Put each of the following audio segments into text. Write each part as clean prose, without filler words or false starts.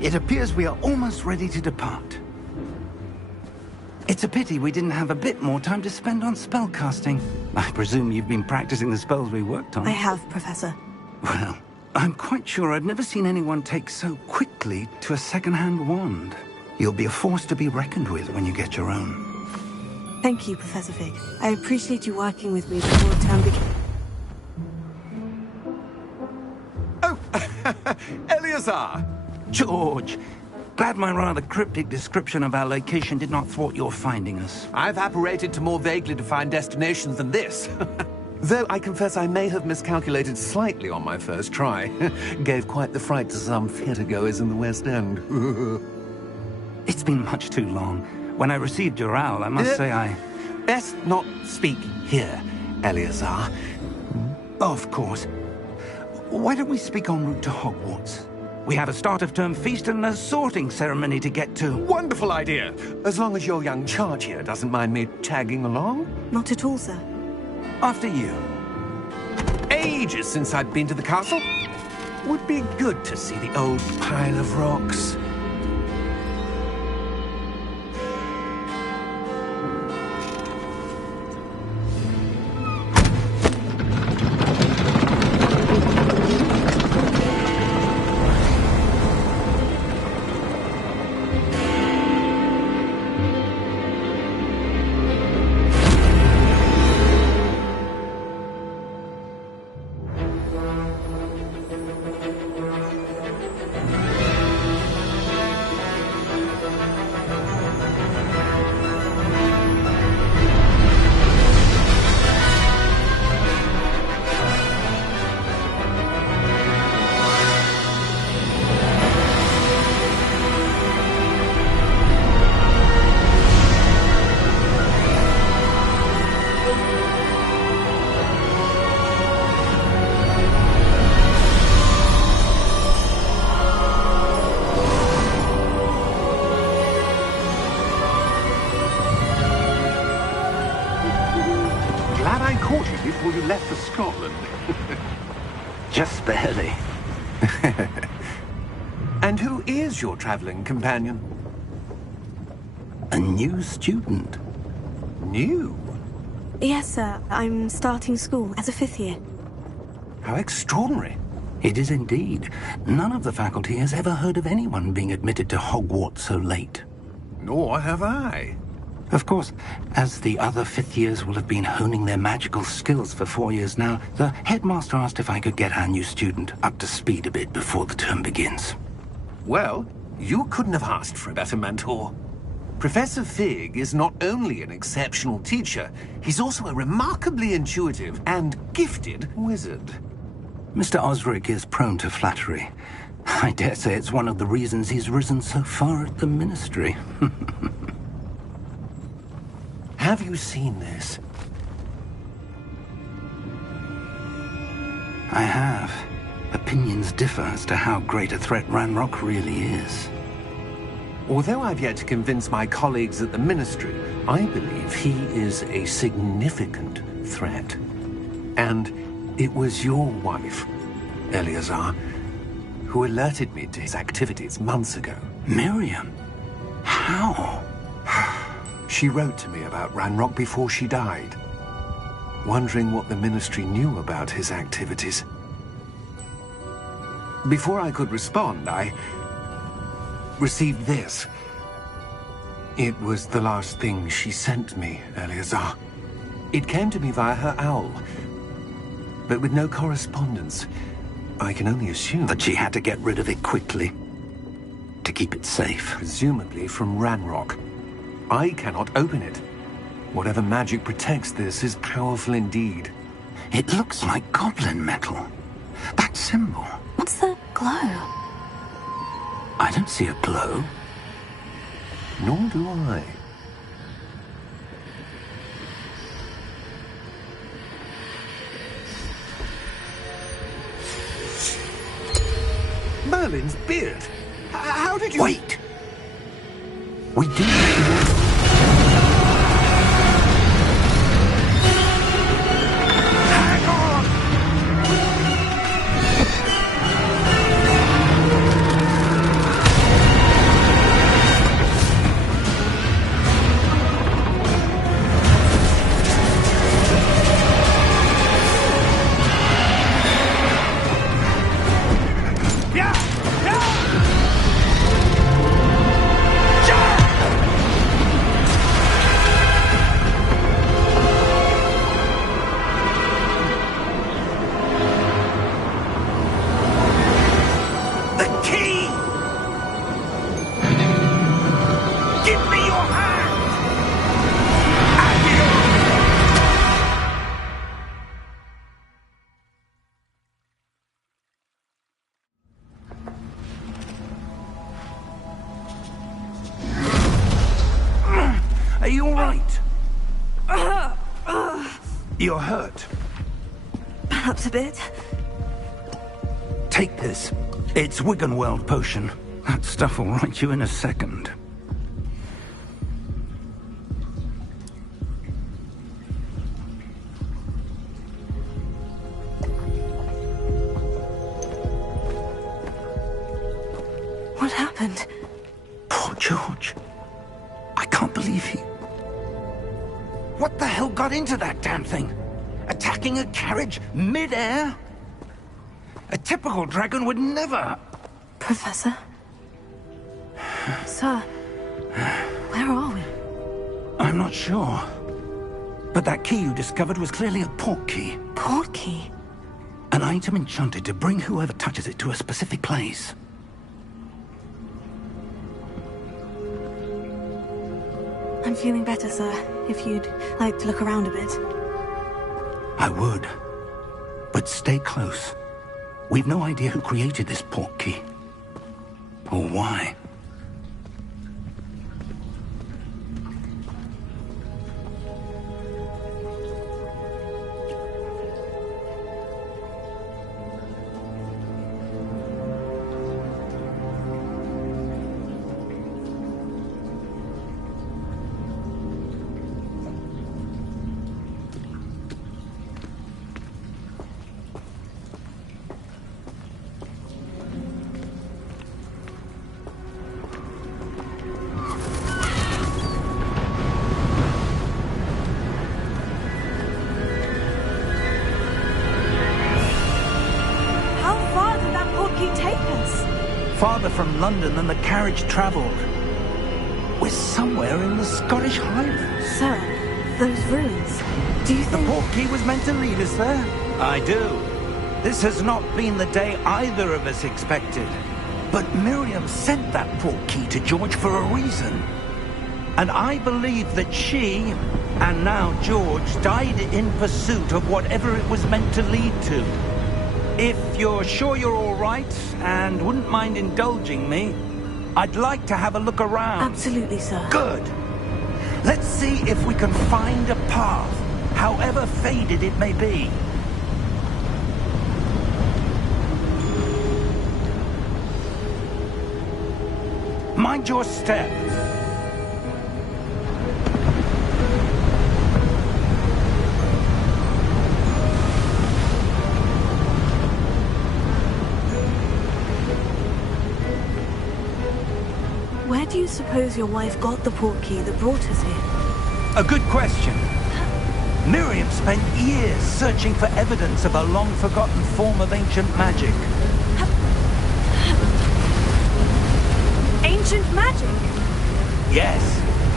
It appears we are almost ready to depart. It's a pity we didn't have a bit more time to spend on spellcasting. I presume you've been practicing the spells we worked on. I have, Professor. Well, I'm quite sure I've never seen anyone take so quickly to a second-hand wand. You'll be a force to be reckoned with when you get your own. Thank you, Professor Fig. I appreciate you working with me before term begins. Oh, Eleazar! George! Glad my rather cryptic description of our location did not thwart your finding us. I've apparated to more vaguely defined destinations than this. Though I confess I may have miscalculated slightly on my first try. Gave quite the fright to some theatre-goers in the West End. It's been much too long. When I received your owl, I must say I... Best not speak here, Eleazar. Of course. Why don't we speak en route to Hogwarts? We have a start-of-term feast and a sorting ceremony to get to. Wonderful idea! As long as your young charge here doesn't mind me tagging along. Not at all, sir. After you. Ages since I'd been to the castle. Would be good to see the old pile of rocks. Before you left for Scotland. Just barely. And who is your traveling companion? A new student. New? Yes, sir. I'm starting school as a 5th year. How extraordinary. It is indeed. None of the faculty has ever heard of anyone being admitted to Hogwarts so late. Nor have I. Of course, as the other 5th years will have been honing their magical skills for 4 years now, the headmaster asked if I could get our new student up to speed a bit before the term begins. Well, you couldn't have asked for a better mentor. Professor Fig is not only an exceptional teacher, he's also a remarkably intuitive and gifted wizard. Mr. Osric is prone to flattery. I dare say it's one of the reasons he's risen so far at the Ministry. Have you seen this? I have. Opinions differ as to how great a threat Ranrock really is. Although I've yet to convince my colleagues at the Ministry, I believe he is a significant threat. And it was your wife, Eleazar, who alerted me to his activities months ago. Miriam? How? She wrote to me about Ranrock before she died, wondering what the Ministry knew about his activities. Before I could respond, I received this. It was the last thing she sent me, Eleazar. It came to me via her owl, but with no correspondence. I can only assume that she had to get rid of it quickly, to keep it safe. Presumably from Ranrock. I cannot open it. Whatever magic protects this is powerful indeed. It looks like goblin metal. That symbol. What's the glow? I don't see a glow. Nor do I. Merlin's beard. How did you... Wait! We do... You're hurt. Perhaps a bit. Take this. It's Wiggenweld potion. That stuff will right you in a second. What happened? Poor George. I can't believe he... What the hell got into that damn thing? Attacking a carriage mid-air? A typical dragon would never... Professor? Sir, where are we? I'm not sure. But that key you discovered was clearly a port key. Port key? An item enchanted to bring whoever touches it to a specific place. I'm feeling better, sir. If you'd like to look around a bit. I would. But stay close. We've no idea who created this port key. Or why. Farther from London than the carriage travelled. We're somewhere in the Scottish Highlands. Sir, those ruins. Do you think... The port key was meant to lead us there? I do. This has not been the day either of us expected. But Miriam sent that port key to George for a reason. And I believe that she, and now George, died in pursuit of whatever it was meant to lead to. If you're sure you're all right, and wouldn't mind indulging me, I'd like to have a look around. Absolutely, sir. Good. Let's see if we can find a path, however faded it may be. Mind your step. Where do you suppose your wife got the port key that brought us here? A good question. Miriam spent years searching for evidence of a long-forgotten form of ancient magic. Ancient magic? Yes,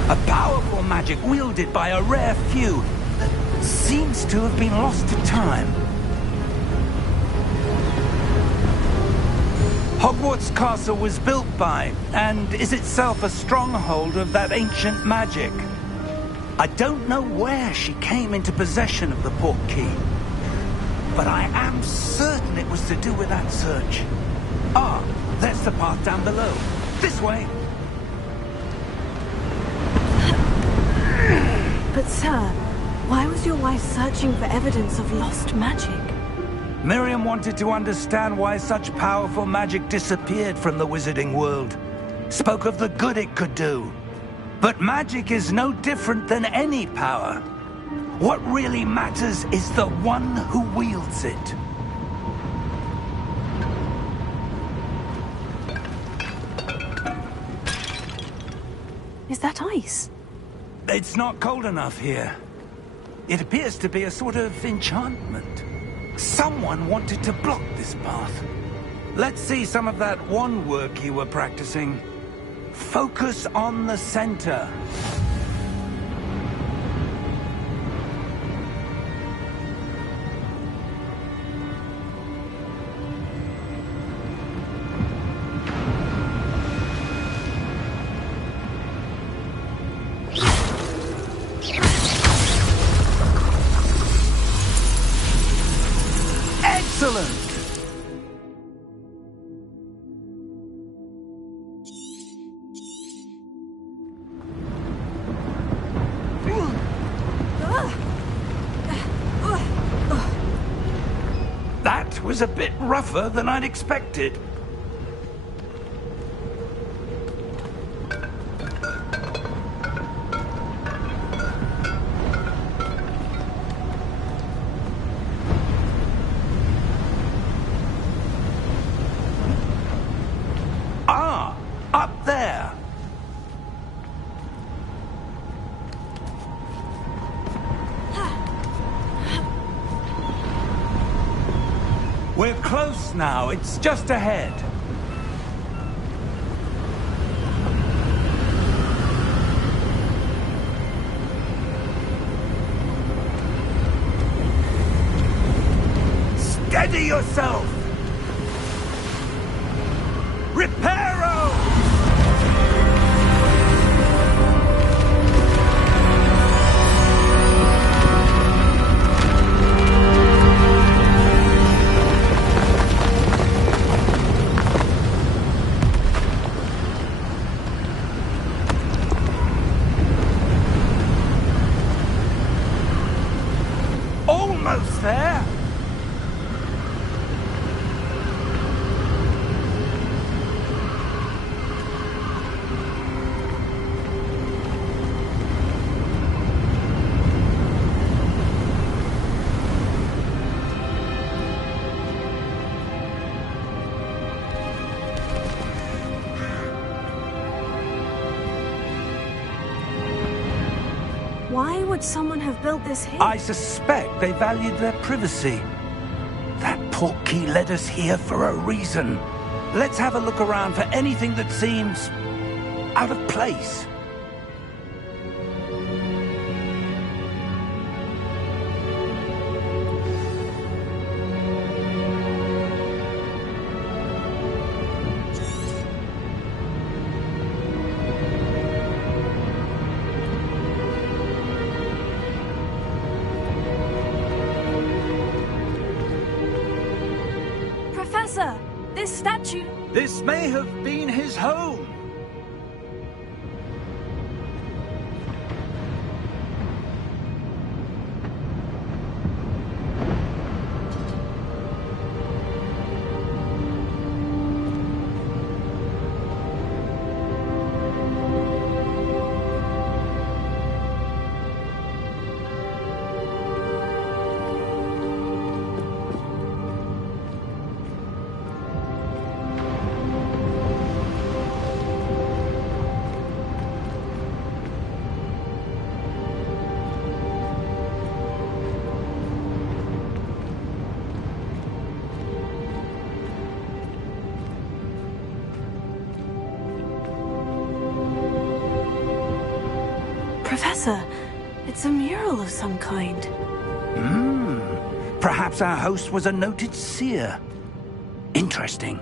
a powerful magic wielded by a rare few that seems to have been lost to time. Hogwarts Castle was built by, and is itself a stronghold of that ancient magic. I don't know where she came into possession of the port key, but I am certain it was to do with that search. Ah, there's the path down below. This way. But sir, why was your wife searching for evidence of lost magic? Miriam wanted to understand why such powerful magic disappeared from the wizarding world. Spoke of the good it could do. But magic is no different than any power. What really matters is the one who wields it. Is that ice? It's not cold enough here. It appears to be a sort of enchantment. Someone wanted to block this path. Let's see some of that wand work you were practicing. Focus on the center. Excellent! was a bit rougher than I'd expected. Ah, up there. We're close now. It's just ahead. Steady yourself! Reparo! Almost there! Why would someone have built this here? I suspect they valued their privacy. That portkey led us here for a reason. Let's have a look around for anything that seems out of place. Professor, this statue... This may have been his home. Professor, it's a mural of some kind. Perhaps our host was a noted seer. Interesting.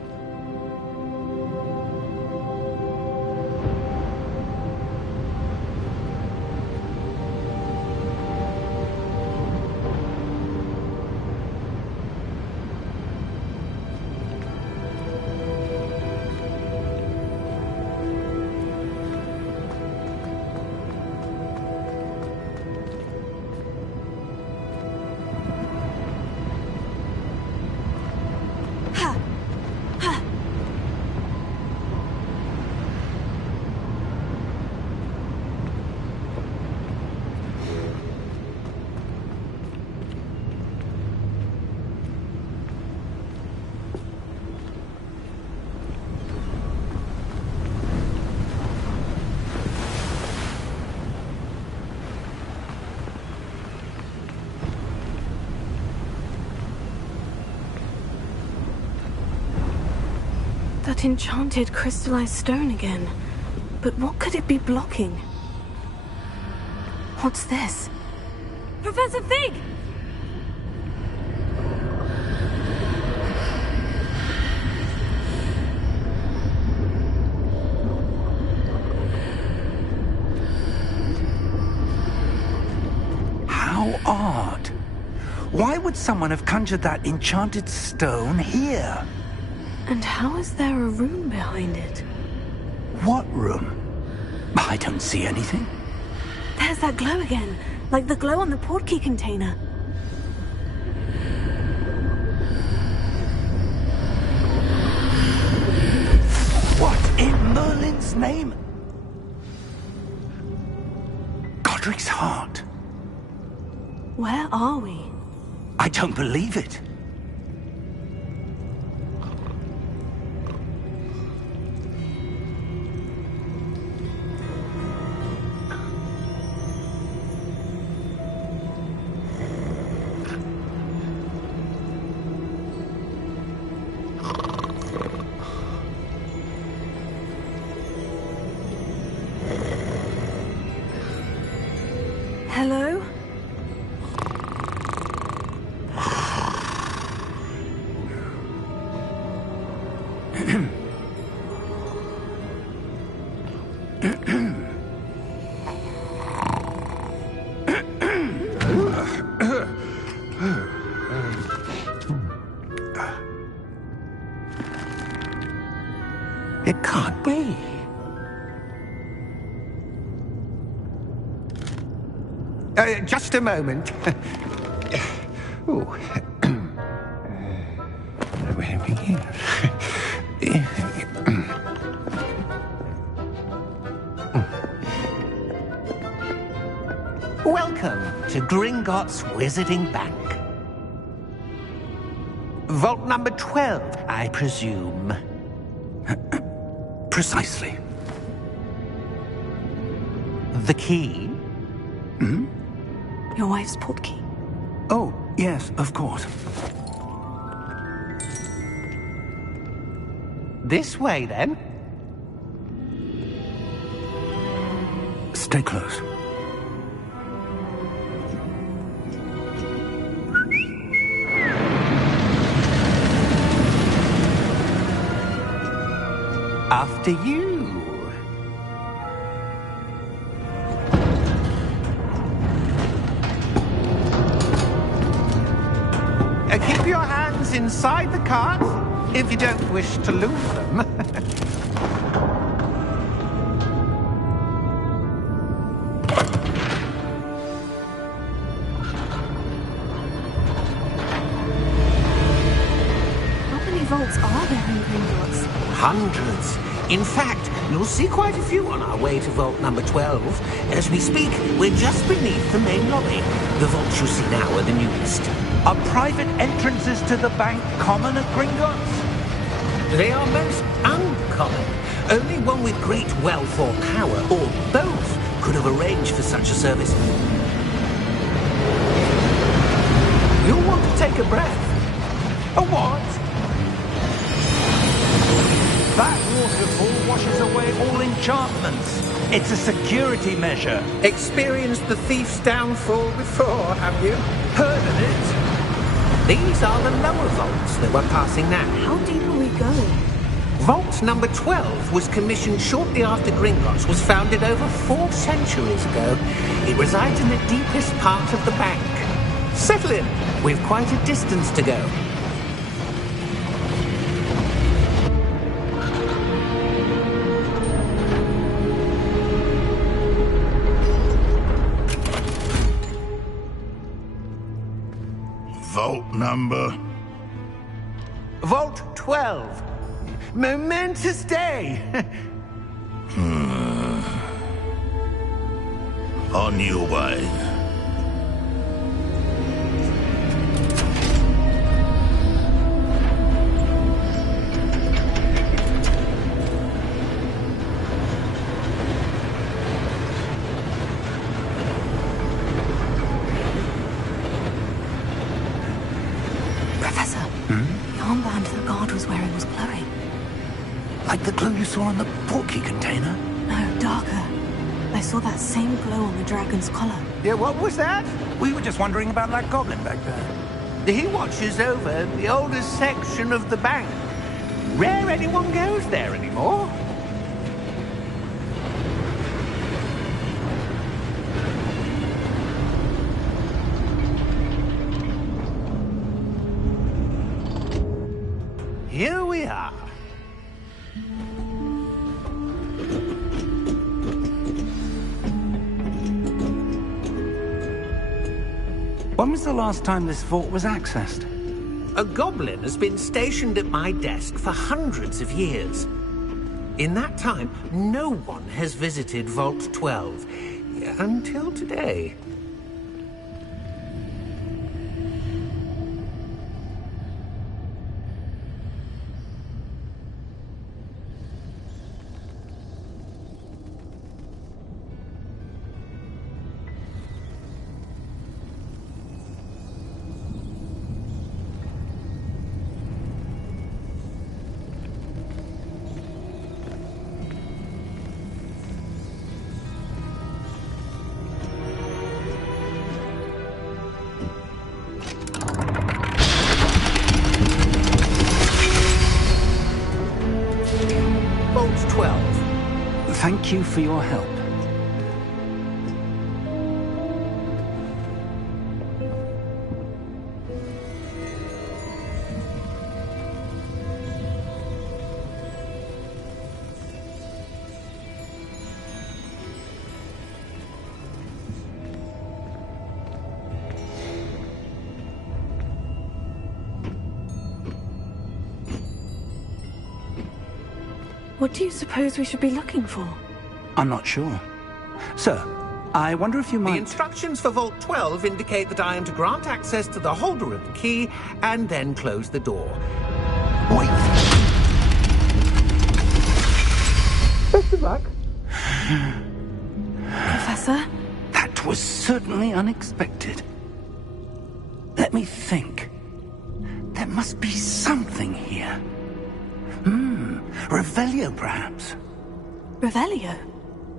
That enchanted crystallized stone again. But what could it be blocking? What's this? Professor Fig! How odd. Why would someone have conjured that enchanted stone here? And how is there a room behind it? What room? I don't see anything. There's that glow again, like the glow on the portkey container. name? Godric's heart. Where are we? I don't believe it. Hello? It can't be. Just a moment. Ooh. Where do we begin? Welcome to Gringotts Wizarding Bank. Vault number 12, I presume. Precisely. The key? Hmm? Your wife's portkey. Oh, yes, of course. This way, then. Stay close. After you. Keep your hands inside the cart if you don't wish to lose them. How many vaults are there in Gringotts? Hundreds. In fact, you'll see quite a few on our way to vault number 12. As we speak, we're just beneath the main lobby. The vaults you see now are the newest. Are private entrances to the bank common at Gringotts? They are most uncommon. Only one with great wealth or power, or both, could have arranged for such a service. You'll want to take a breath. A what? That waterfall washes away all enchantments. It's a security measure. Experienced the thief's downfall before, have you? Heard of it? These are the lower vaults that we're passing now. How deep are we going? Vault number 12 was commissioned shortly after Gringotts was founded over 4 centuries ago. It resides in the deepest part of the bank. Settle in. We've quite a distance to go. Vault number? Vault 12. Momentous day. On your way. Professor, the armband the guard was wearing was glowing. Like the glow you saw on the portkey container? No, darker. I saw that same glow on the dragon's collar. Yeah, what was that? We were just wondering about that goblin back there. He watches over the oldest section of the bank. Rare anyone goes there anymore. Here we are. When was the last time this vault was accessed? A goblin has been stationed at my desk for hundreds of years. In that time, no one has visited Vault 12. Until today. Vault 12. Thank you for your help. What do you suppose we should be looking for? I'm not sure. Sir, I wonder if you The might... instructions for Vault 12 indicate that I am to grant access to the holder of the key and then close the door. Wait! Best of luck. Professor? That was certainly unexpected. Let me think. There must be something here. Revelio, perhaps? Revelio?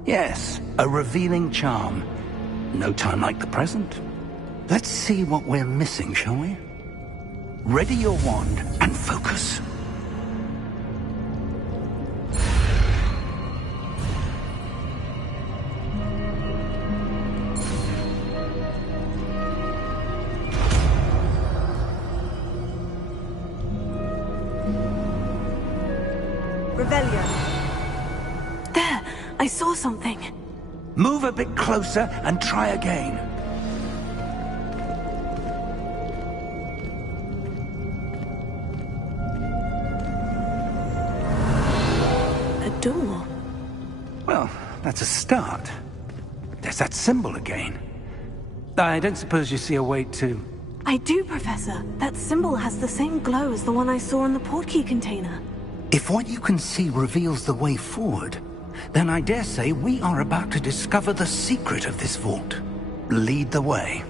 Yes, a revealing charm. No time like the present. Let's see what we're missing, shall we? Ready your wand and focus. Revelio. There! I saw something. Move a bit closer and try again. A door. Well, that's a start. There's that symbol again. I don't suppose you see a way to... I do, Professor. That symbol has the same glow as the one I saw in the portkey container. If what you can see reveals the way forward, then I dare say we are about to discover the secret of this vault. Lead the way.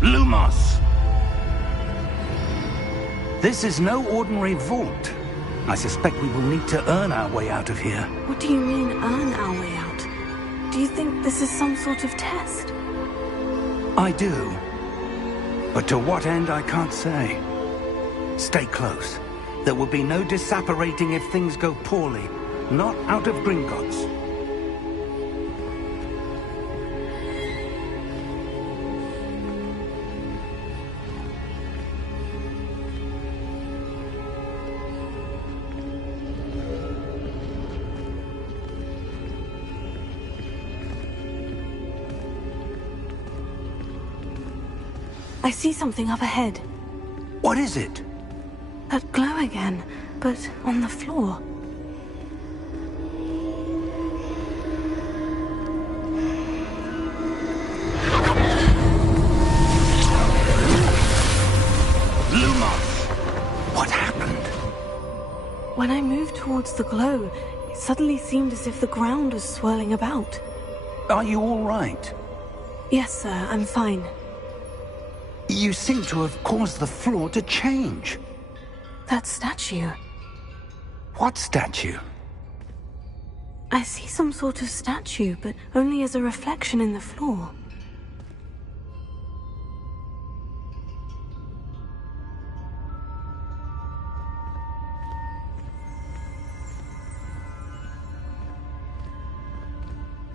Lumos! This is no ordinary vault. I suspect we will need to earn our way out of here. What do you mean, earn our way out? Do you think this is some sort of test? I do. But to what end, I can't say. Stay close. There will be no disapparating if things go poorly. Not out of Gringotts. I see something up ahead. What is it? That glow again, but on the floor. Lumos! What happened? When I moved towards the glow, it suddenly seemed as if the ground was swirling about. Are you all right? Yes, sir, I'm fine. You seem to have caused the floor to change. That statue. What statue? I see some sort of statue, but only as a reflection in the floor.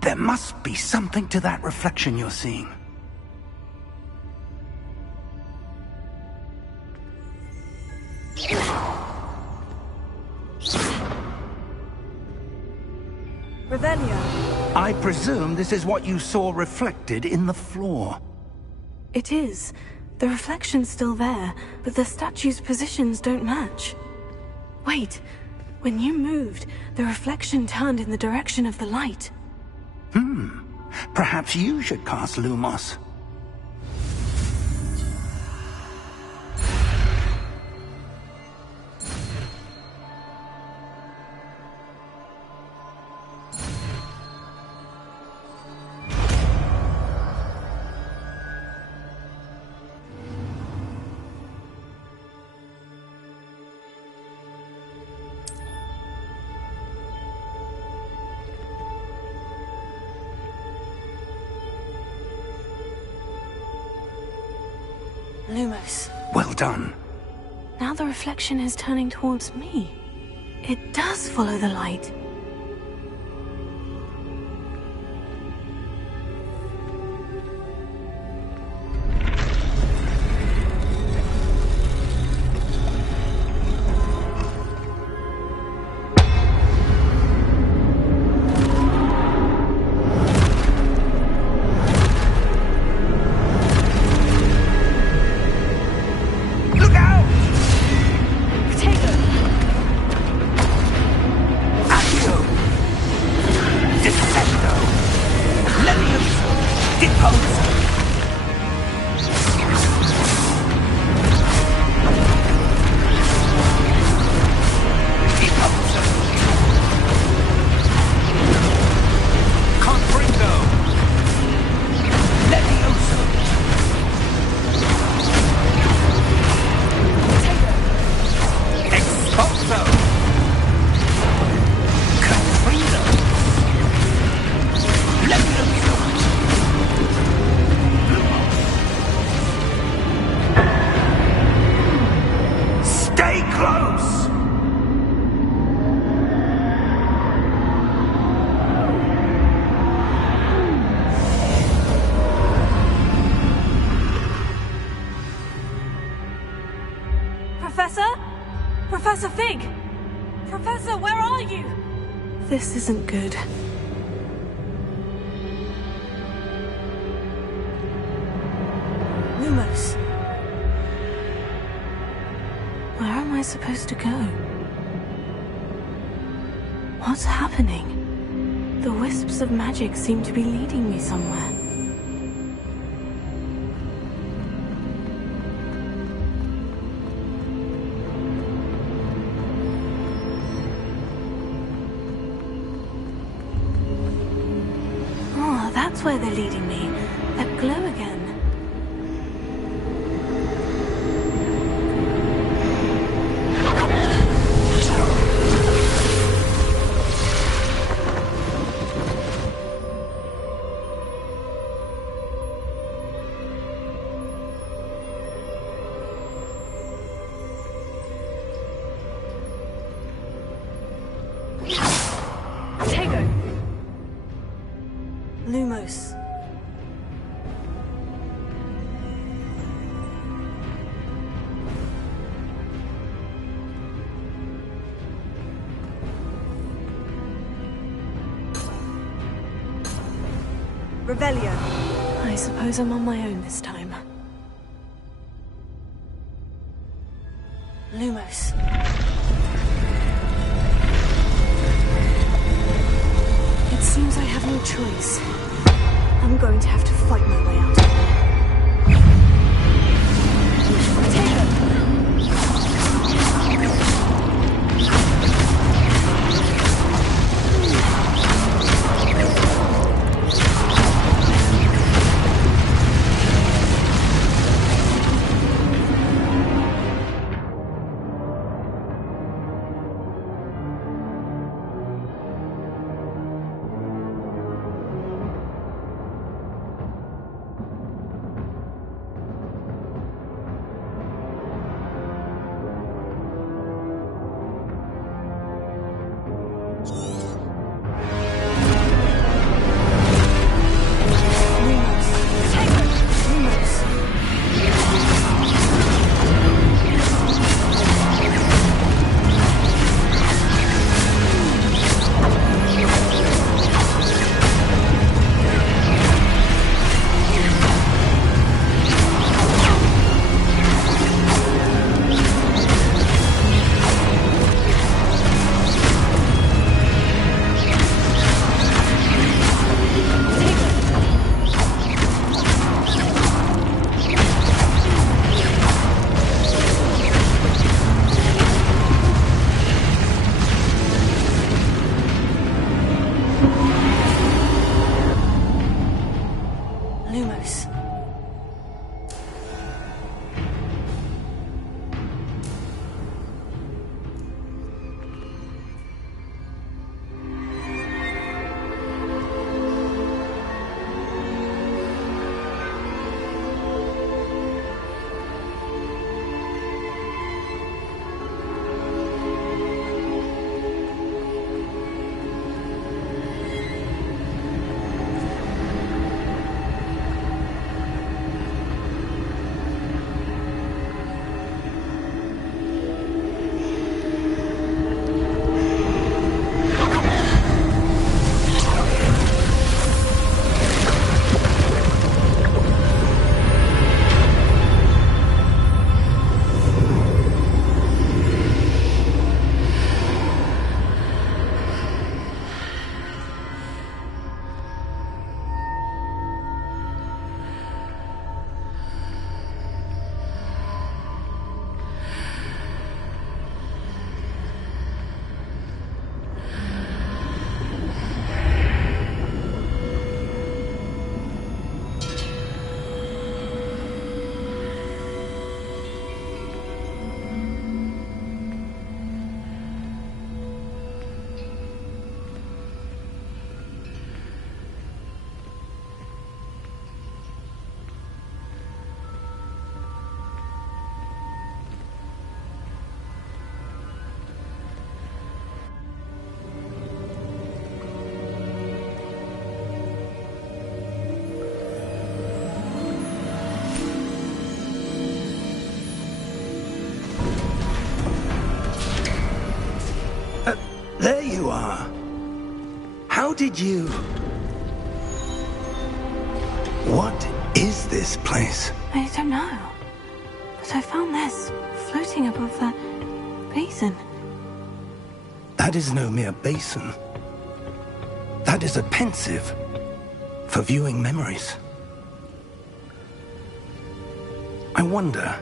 There must be something to that reflection you're seeing. Revelio. I presume this is what you saw reflected in the floor. It is, The reflection's still there, but the statue's positions don't match. Wait, when you moved, the reflection turned in the direction of the light. Perhaps you should cast Lumos. Lumos. Well done. Now the reflection is turning towards me. It does follow the light. Professor Fig! Professor, where are you? This isn't good. Lumos. Where am I supposed to go? What's happening? The wisps of magic seem to be leading me somewhere. That's where they're leading me. That glow again. Lumos. Revelio. I suppose I'm on my own this time. Lumos. It seems I have no choice. I'm going to have to fight my way out. Lumos. There you are. How did you... What is this place? I don't know. But I found this floating above that basin. That is no mere basin. That is a pensive for viewing memories. I wonder...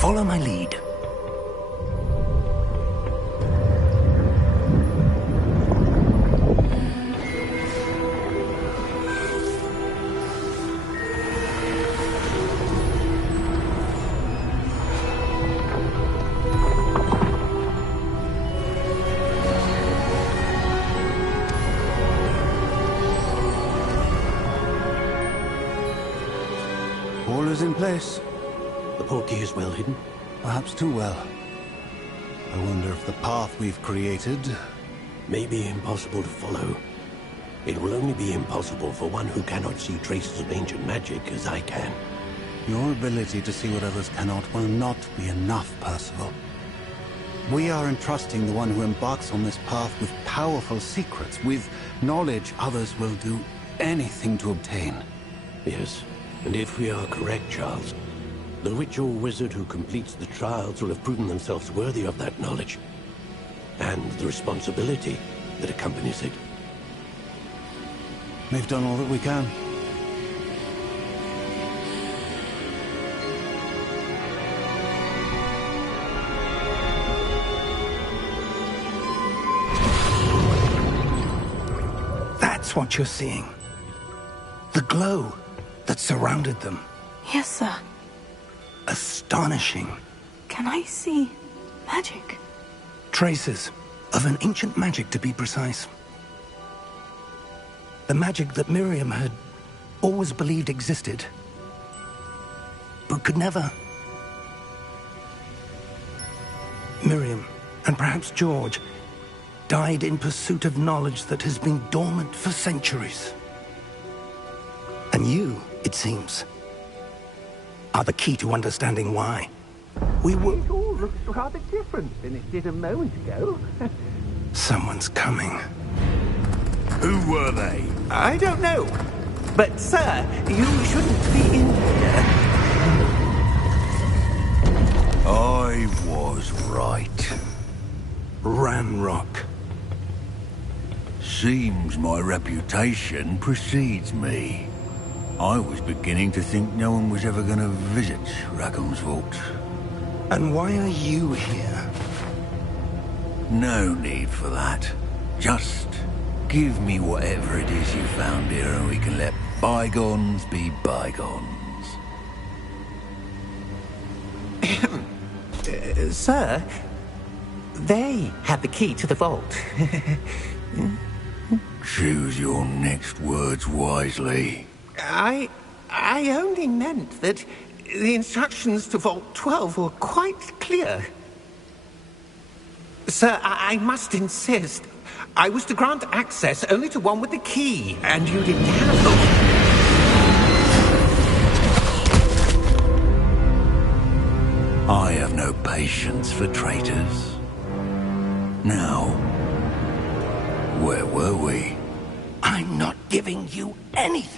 Follow my lead. All is in place. The portkey is well hidden. Perhaps too well. I wonder if the path we've created... May be impossible to follow. It will only be impossible for one who cannot see traces of ancient magic as I can. Your ability to see what others cannot will not be enough, Percival. We are entrusting the one who embarks on this path with powerful secrets, with knowledge others will do anything to obtain. Yes, and if we are correct, Charles, the witch or wizard who completes the trials will have proven themselves worthy of that knowledge, and the responsibility that accompanies it. We've done all that we can. That's what you're seeing. The glow that surrounded them. Yes, sir. Astonishing. Can I see magic? Traces of an ancient magic, to be precise. The magic that Miriam had always believed existed, but could never. Miriam, and perhaps George, died in pursuit of knowledge that has been dormant for centuries. And you, it seems, are the key to understanding why. We were... It all looks rather different than it did a moment ago. Someone's coming. Who were they? I don't know. But, sir, you shouldn't be in here. I was right. Ranrock. Seems my reputation precedes me. I was beginning to think no one was ever going to visit Rackham's vault. And why are you here? No need for that. Just give me whatever it is you found here and we can let bygones be bygones. Sir, they had the key to the vault. Choose your next words wisely. I only meant that the instructions to Vault 12 were quite clear. Sir, I must insist. I was to grant access only to one with the key, and you didn't have them. I have no patience for traitors. Now, where were we? I'm not giving you anything.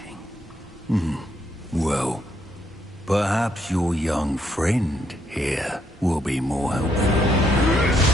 Well, perhaps your young friend here will be more helpful.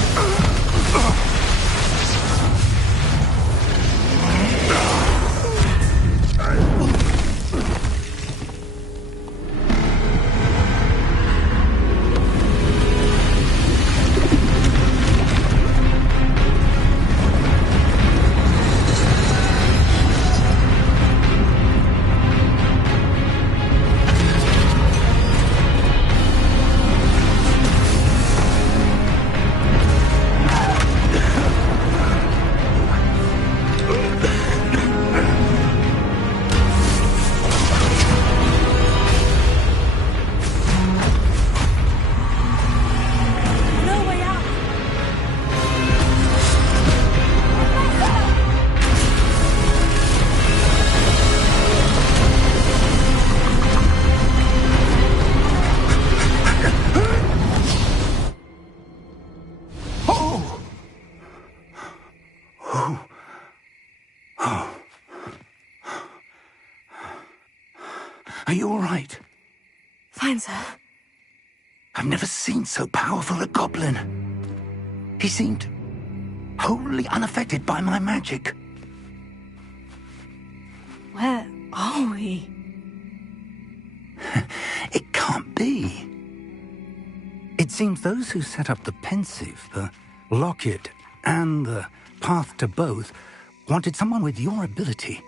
Are you all right? Fine, sir. I've never seen so powerful a goblin. He seemed wholly unaffected by my magic. Where are we? It can't be. It seems those who set up the pensive, the locket, and the path to both wanted someone with your ability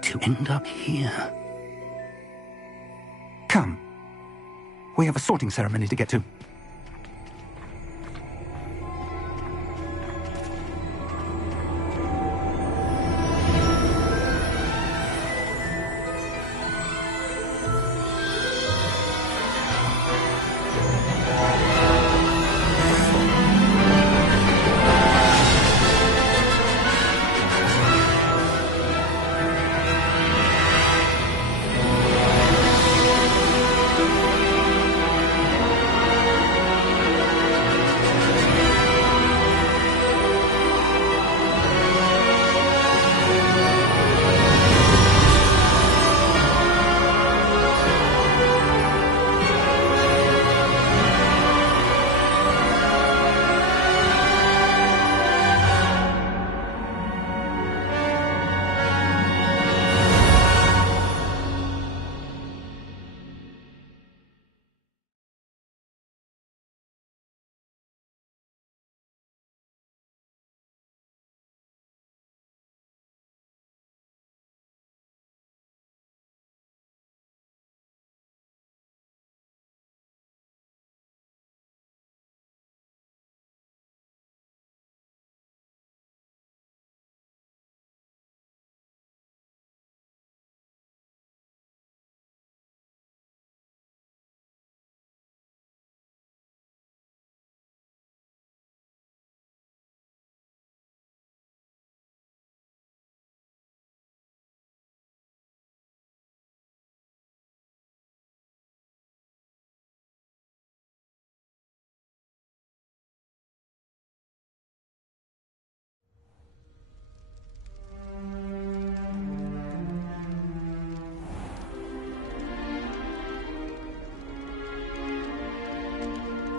to end up here. Come. We have a sorting ceremony to get to.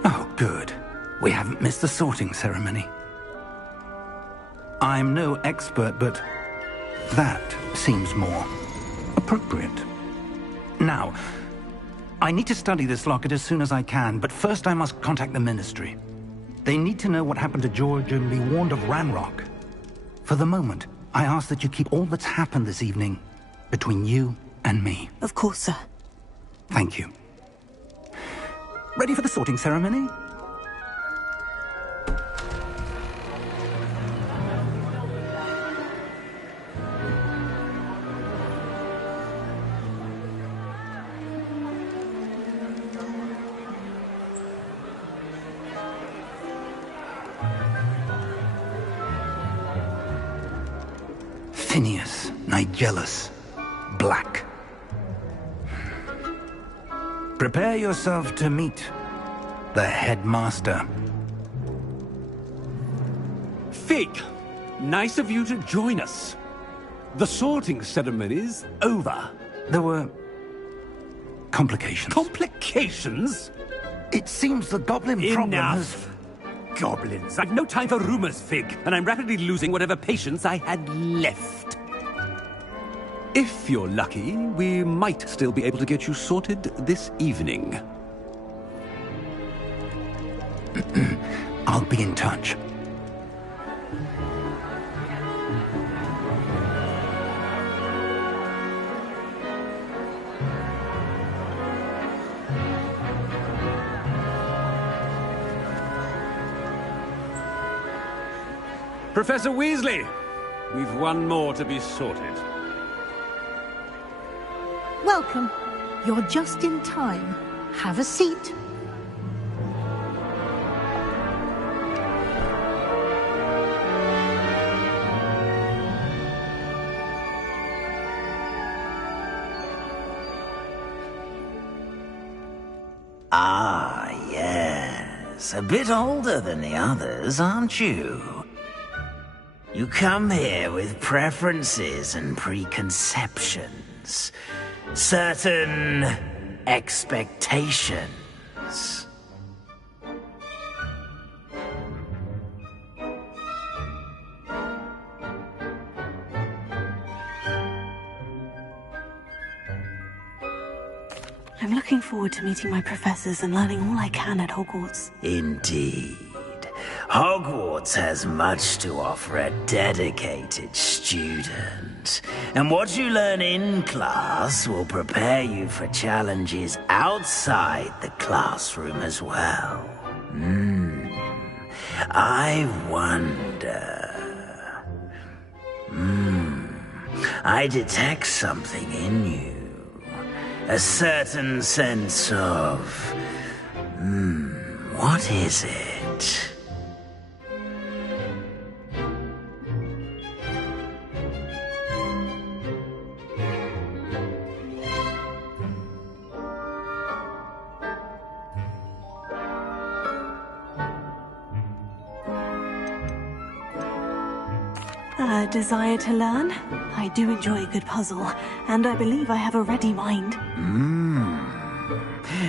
Oh, good. We haven't missed the sorting ceremony. I'm no expert, but that seems more appropriate. Now, I need to study this locket as soon as I can, but first I must contact the Ministry. They need to know what happened to George and be warned of Ranrock. For the moment, I ask that you keep all that's happened this evening between you and me. Of course, sir. Thank you. Ready for the sorting ceremony? Phineas, Nigellus, Black. Prepare yourself to meet the headmaster. Fig, nice of you to join us. The sorting ceremony's over. There were complications. Complications? It seems the goblin problem has... Enough. Goblins. I've no time for rumors, Fig, and I'm rapidly losing whatever patience I had left. If you're lucky, we might still be able to get you sorted this evening. I'll be in touch. Professor Weasley, we've one more to be sorted. Welcome. You're just in time. Have a seat. Ah, yes. A bit older than the others, aren't you? You come here with preferences and preconceptions. Certain expectations. I'm looking forward to meeting my professors and learning all I can at Hogwarts. Indeed. Hogwarts has much to offer a dedicated student. And what you learn in class will prepare you for challenges outside the classroom as well. I wonder... I detect something in you. A certain sense of... what is it? A desire to learn? I do enjoy a good puzzle, and I believe I have a ready mind.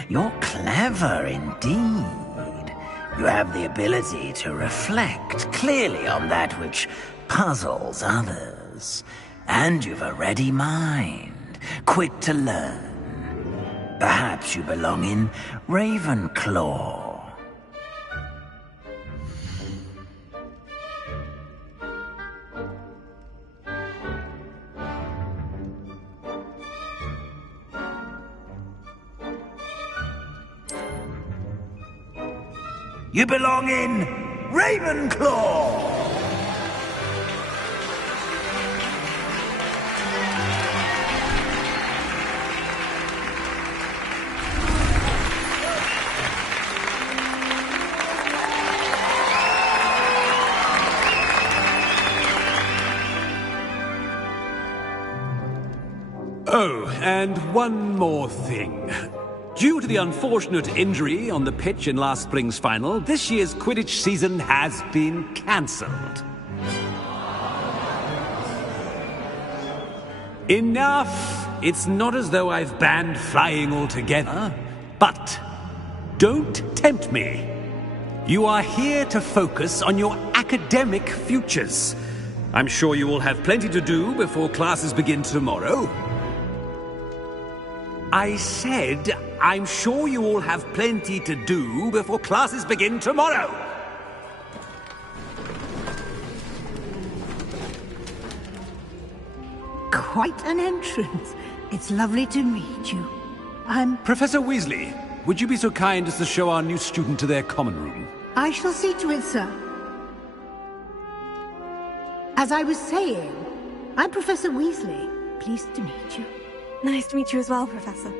You're clever indeed. You have the ability to reflect clearly on that which puzzles others. And you've a ready mind, quick to learn. Perhaps you belong in Ravenclaw. You belong in Ravenclaw! Oh, and one more thing. Due to the unfortunate injury on the pitch in last spring's final, this year's Quidditch season has been cancelled. Enough! It's not as though I've banned flying altogether, but don't tempt me. You are here to focus on your academic futures. I'm sure you will have plenty to do before classes begin tomorrow. I said, I'm sure you all have plenty to do before classes begin tomorrow. Quite an entrance. It's lovely to meet you. Professor Weasley, would you be so kind as to show our new student to their common room? I shall see to it, sir. As I was saying, I'm Professor Weasley. Pleased to meet you. Nice to meet you as well, Professor.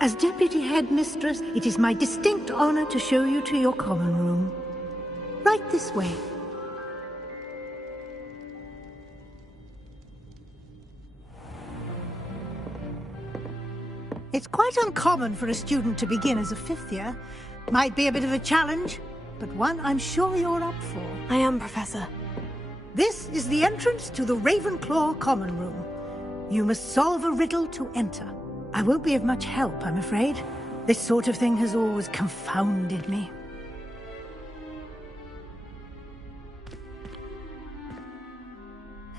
As Deputy Headmistress, it is my distinct honor to show you to your common room. Right this way. It's quite uncommon for a student to begin as a fifth year. Might be a bit of a challenge, but one I'm sure you're up for. I am, Professor. This is the entrance to the Ravenclaw common room. You must solve a riddle to enter. I won't be of much help, I'm afraid. This sort of thing has always confounded me.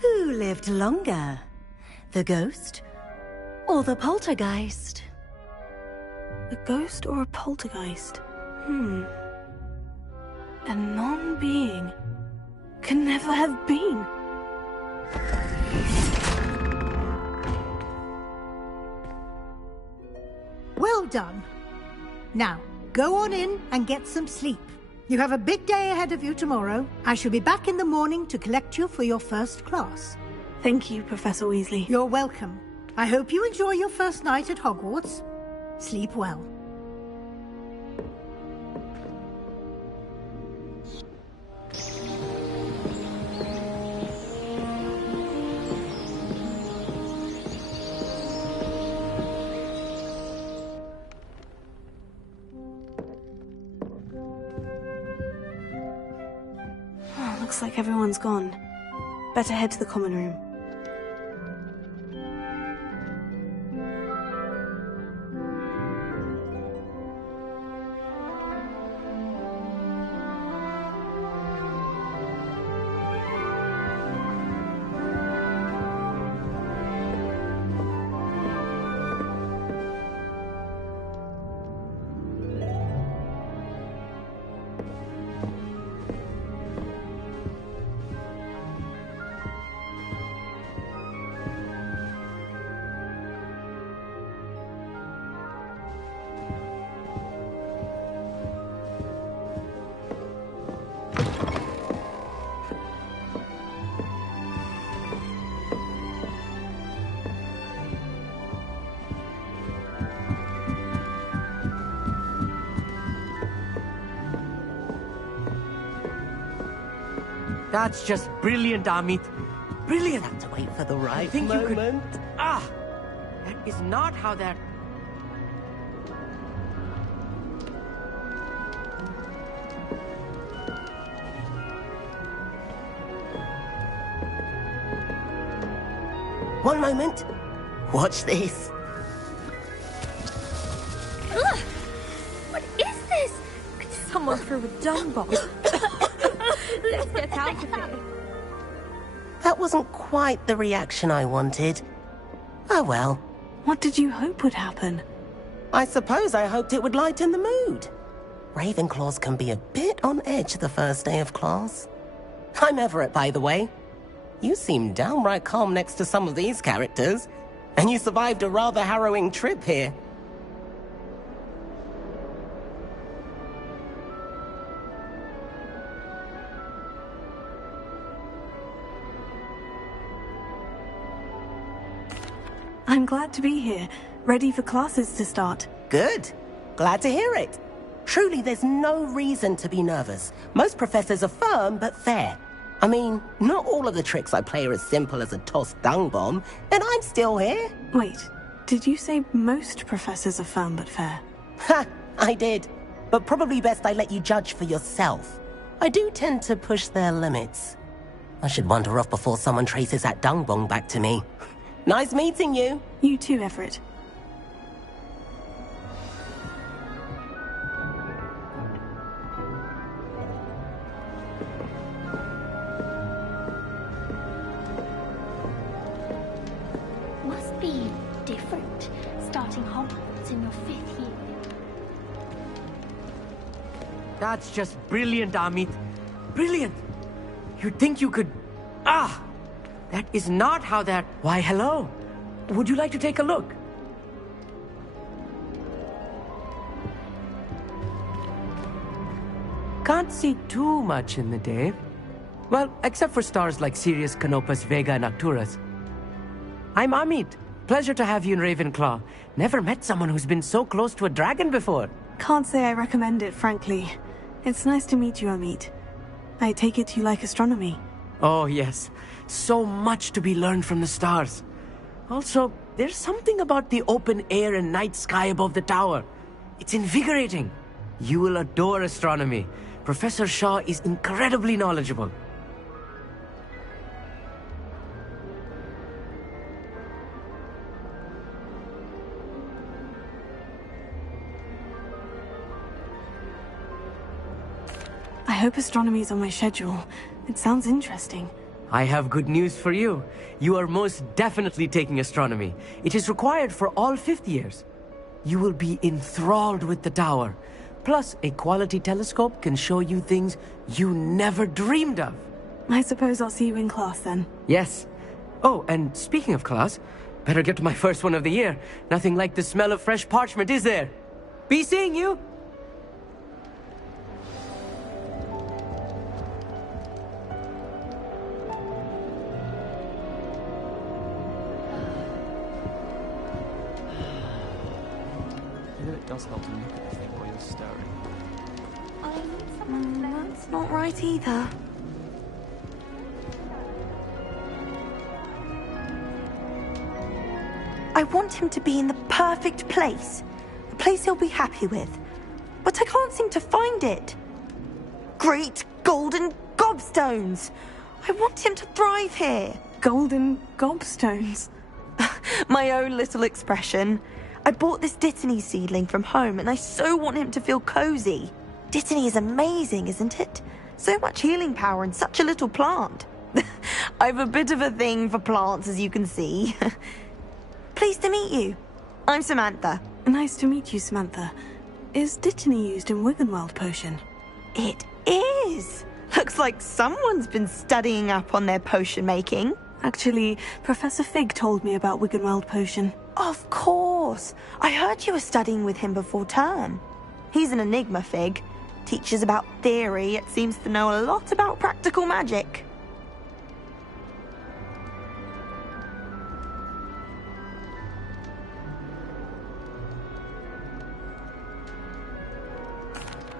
Who lived longer? The ghost or the poltergeist? A ghost or a poltergeist? A non-being can never have been. Well done. Now, go on in and get some sleep. You have a big day ahead of you tomorrow. I shall be back in the morning to collect you for your first class. Thank you, Professor Weasley. You're welcome. I hope you enjoy your first night at Hogwarts. Sleep well. Looks like everyone's gone. Better head to the common room. That's just brilliant, Amit. Brilliant. Have to wait for the right think you moment. That is not how that... One moment. Watch this. Ugh! What is this? Someone threw a dung bomb. Let's get out of here. That wasn't quite the reaction I wanted. Oh well. What did you hope would happen? I suppose I hoped it would lighten the mood. Ravenclaws can be a bit on edge the first day of class. I'm Everett, by the way. You seem downright calm next to some of these characters, and you survived a rather harrowing trip here. I'm glad to be here, ready for classes to start. Good. Glad to hear it. Truly, there's no reason to be nervous. Most professors are firm but fair. I mean, not all of the tricks I play are as simple as a tossed dung bomb, and I'm still here. Wait, did you say most professors are firm but fair? Ha! I did. But probably best I let you judge for yourself. I do tend to push their limits. I should wander off before someone traces that dung bomb back to me. Nice meeting you. You too, Everett. Must be different, starting Hogwarts That's just brilliant, Amit. Brilliant! You'd think you could... Ah! That is not how that... Why, hello. Would you like to take a look? Can't see too much in the day. Well, except for stars like Sirius, Canopus, Vega, and Arcturus. I'm Amit. Pleasure to have you in Ravenclaw. Never met someone who's been so close to a dragon before. Can't say I recommend it, frankly. It's nice to meet you, Amit. I take it you like astronomy. Oh, yes. So much to be learned from the stars. Also, there's something about the open air and night sky above the tower. It's invigorating. You will adore astronomy. Professor Shaw is incredibly knowledgeable. I hope astronomy's on my schedule. It sounds interesting. I have good news for you. You are most definitely taking astronomy. It is required for all fifth years. You will be enthralled with the tower. Plus, a quality telescope can show you things you never dreamed of. I suppose I'll see you in class then. Yes. Oh, and speaking of class, better get to my first one of the year. Nothing like the smell of fresh parchment, is there? Be seeing you! It does help to look at the thing while you're staring. That's not right either. I want him to be in the perfect place. A place he'll be happy with. But I can't seem to find it. Great golden gobstones! I want him to thrive here. Golden gobstones? My own little expression. I bought this Dittany seedling from home and I so want him to feel cozy. Dittany is amazing, isn't it? So much healing power in such a little plant. I've a bit of a thing for plants, as you can see. Pleased to meet you. I'm Samantha. Nice to meet you, Samantha. Is Dittany used in Wiggenweld potion? It is. Looks like someone's been studying up on their potion making. Actually, Professor Fig told me about Wiggenweld potion. Of course. I heard you were studying with him before term. He's an enigma, Fig. Teaches about theory, yet seems to know a lot about practical magic.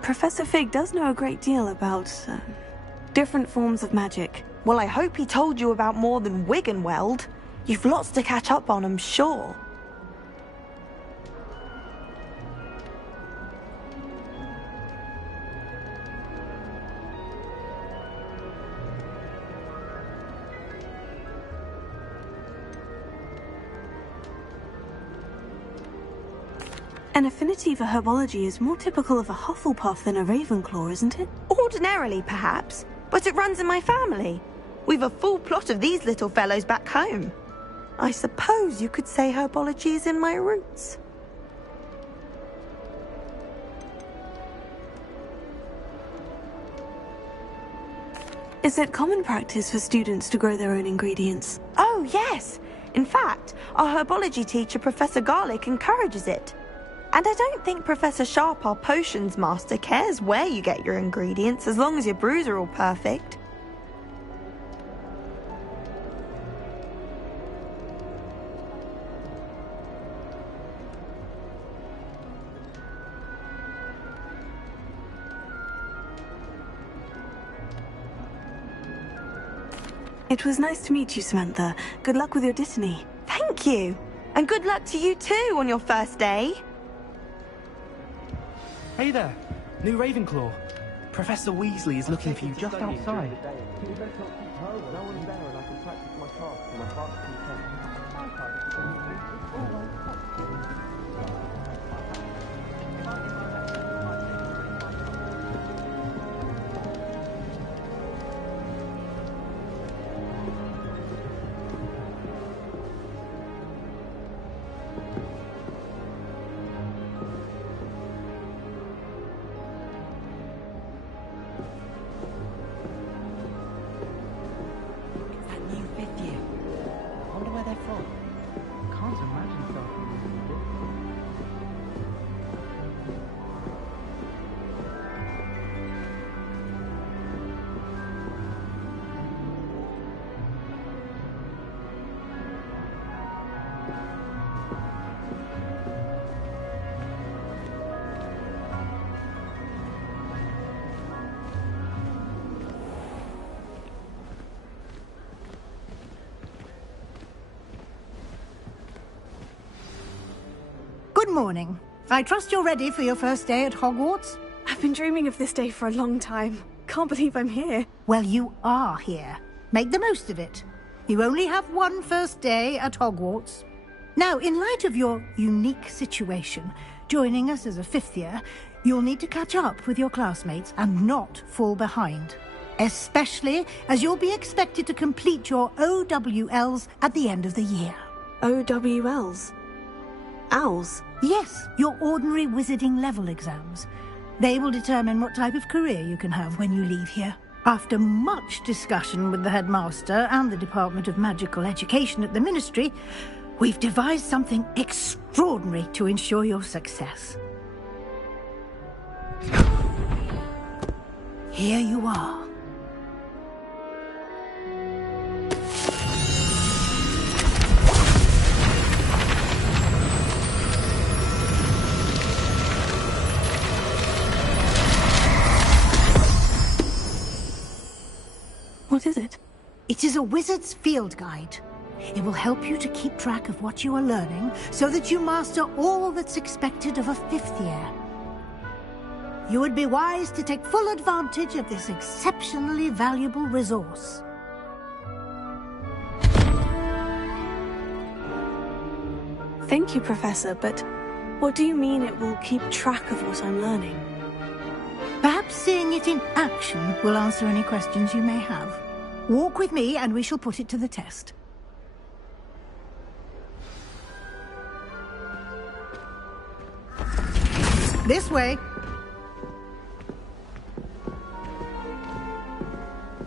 Professor Fig does know a great deal about different forms of magic. Well, I hope he told you about more than Wiggenweld. You've lots to catch up on, I'm sure. An affinity for herbology is more typical of a Hufflepuff than a Ravenclaw, isn't it? Ordinarily, perhaps, but it runs in my family. We've a full plot of these little fellows back home. I suppose you could say herbology is in my roots. Is it common practice for students to grow their own ingredients? Oh, yes. In fact, our herbology teacher, Professor Garlick, encourages it. And I don't think Professor Sharp, our potions master, cares where you get your ingredients as long as your brews are all perfect. It was nice to meet you, Samantha. Good luck with your Dittany. Thank you. And good luck to you too on your first day. Hey there, new Ravenclaw. Professor Weasley is looking for you just outside. Good morning. I trust you're ready for your first day at Hogwarts? I've been dreaming of this day for a long time. Can't believe I'm here. Well, you are here. Make the most of it. You only have one first day at Hogwarts. Now, in light of your unique situation, joining us as a fifth year, you'll need to catch up with your classmates and not fall behind. Especially as you'll be expected to complete your OWLs at the end of the year. OWLs? Owls? Yes, your ordinary wizarding level exams. They will determine what type of career you can have when you leave here. After much discussion with the headmaster and the Department of Magical Education at the Ministry, we've devised something extraordinary to ensure your success. Here you are. What is it? It is a wizard's field guide. It will help you to keep track of what you are learning so that you master all that's expected of a fifth year. You would be wise to take full advantage of this exceptionally valuable resource. Thank you, Professor, but what do you mean it will keep track of what I'm learning? Perhaps seeing it in action will answer any questions you may have. Walk with me and we shall put it to the test. This way.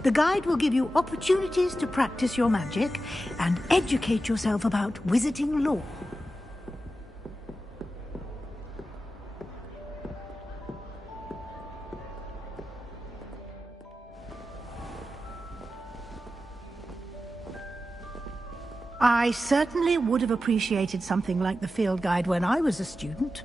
The guide will give you opportunities to practice your magic and educate yourself about wizarding lore. I certainly would have appreciated something like the field guide when I was a student.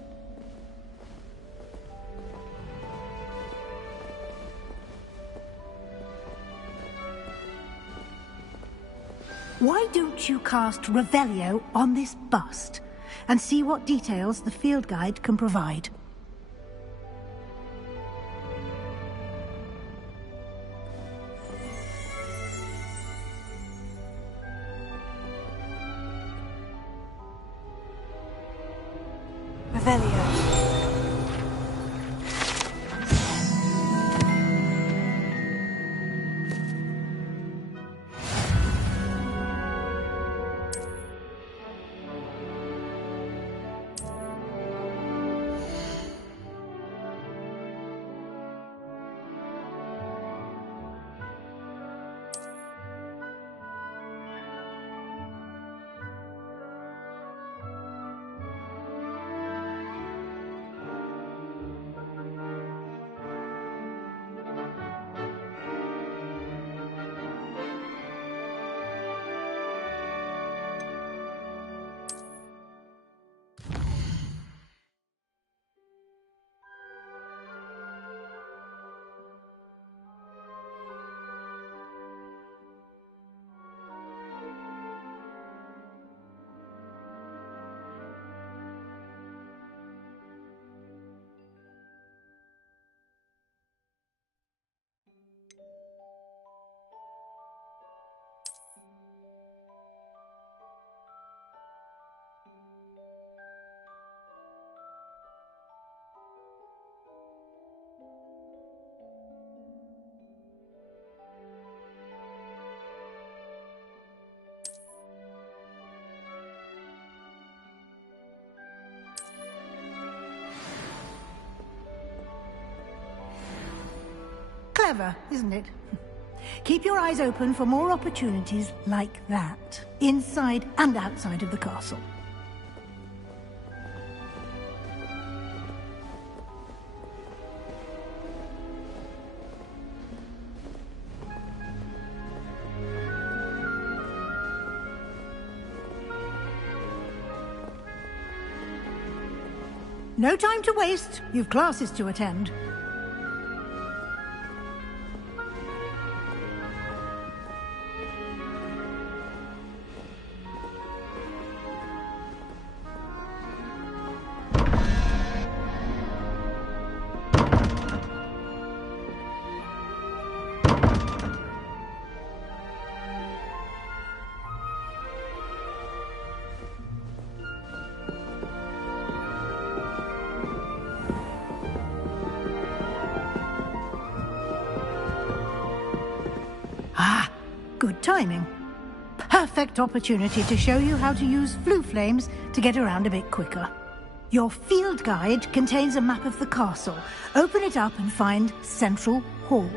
Why don't you cast Revelio on this bust and see what details the field guide can provide? Revelio. Clever, isn't it? Keep your eyes open for more opportunities like that, inside and outside of the castle. No time to waste. You've classes to attend. timing. Perfect opportunity to show you how to use flue flames to get around a bit quicker. Your field guide contains a map of the castle. Open it up and find Central Hall.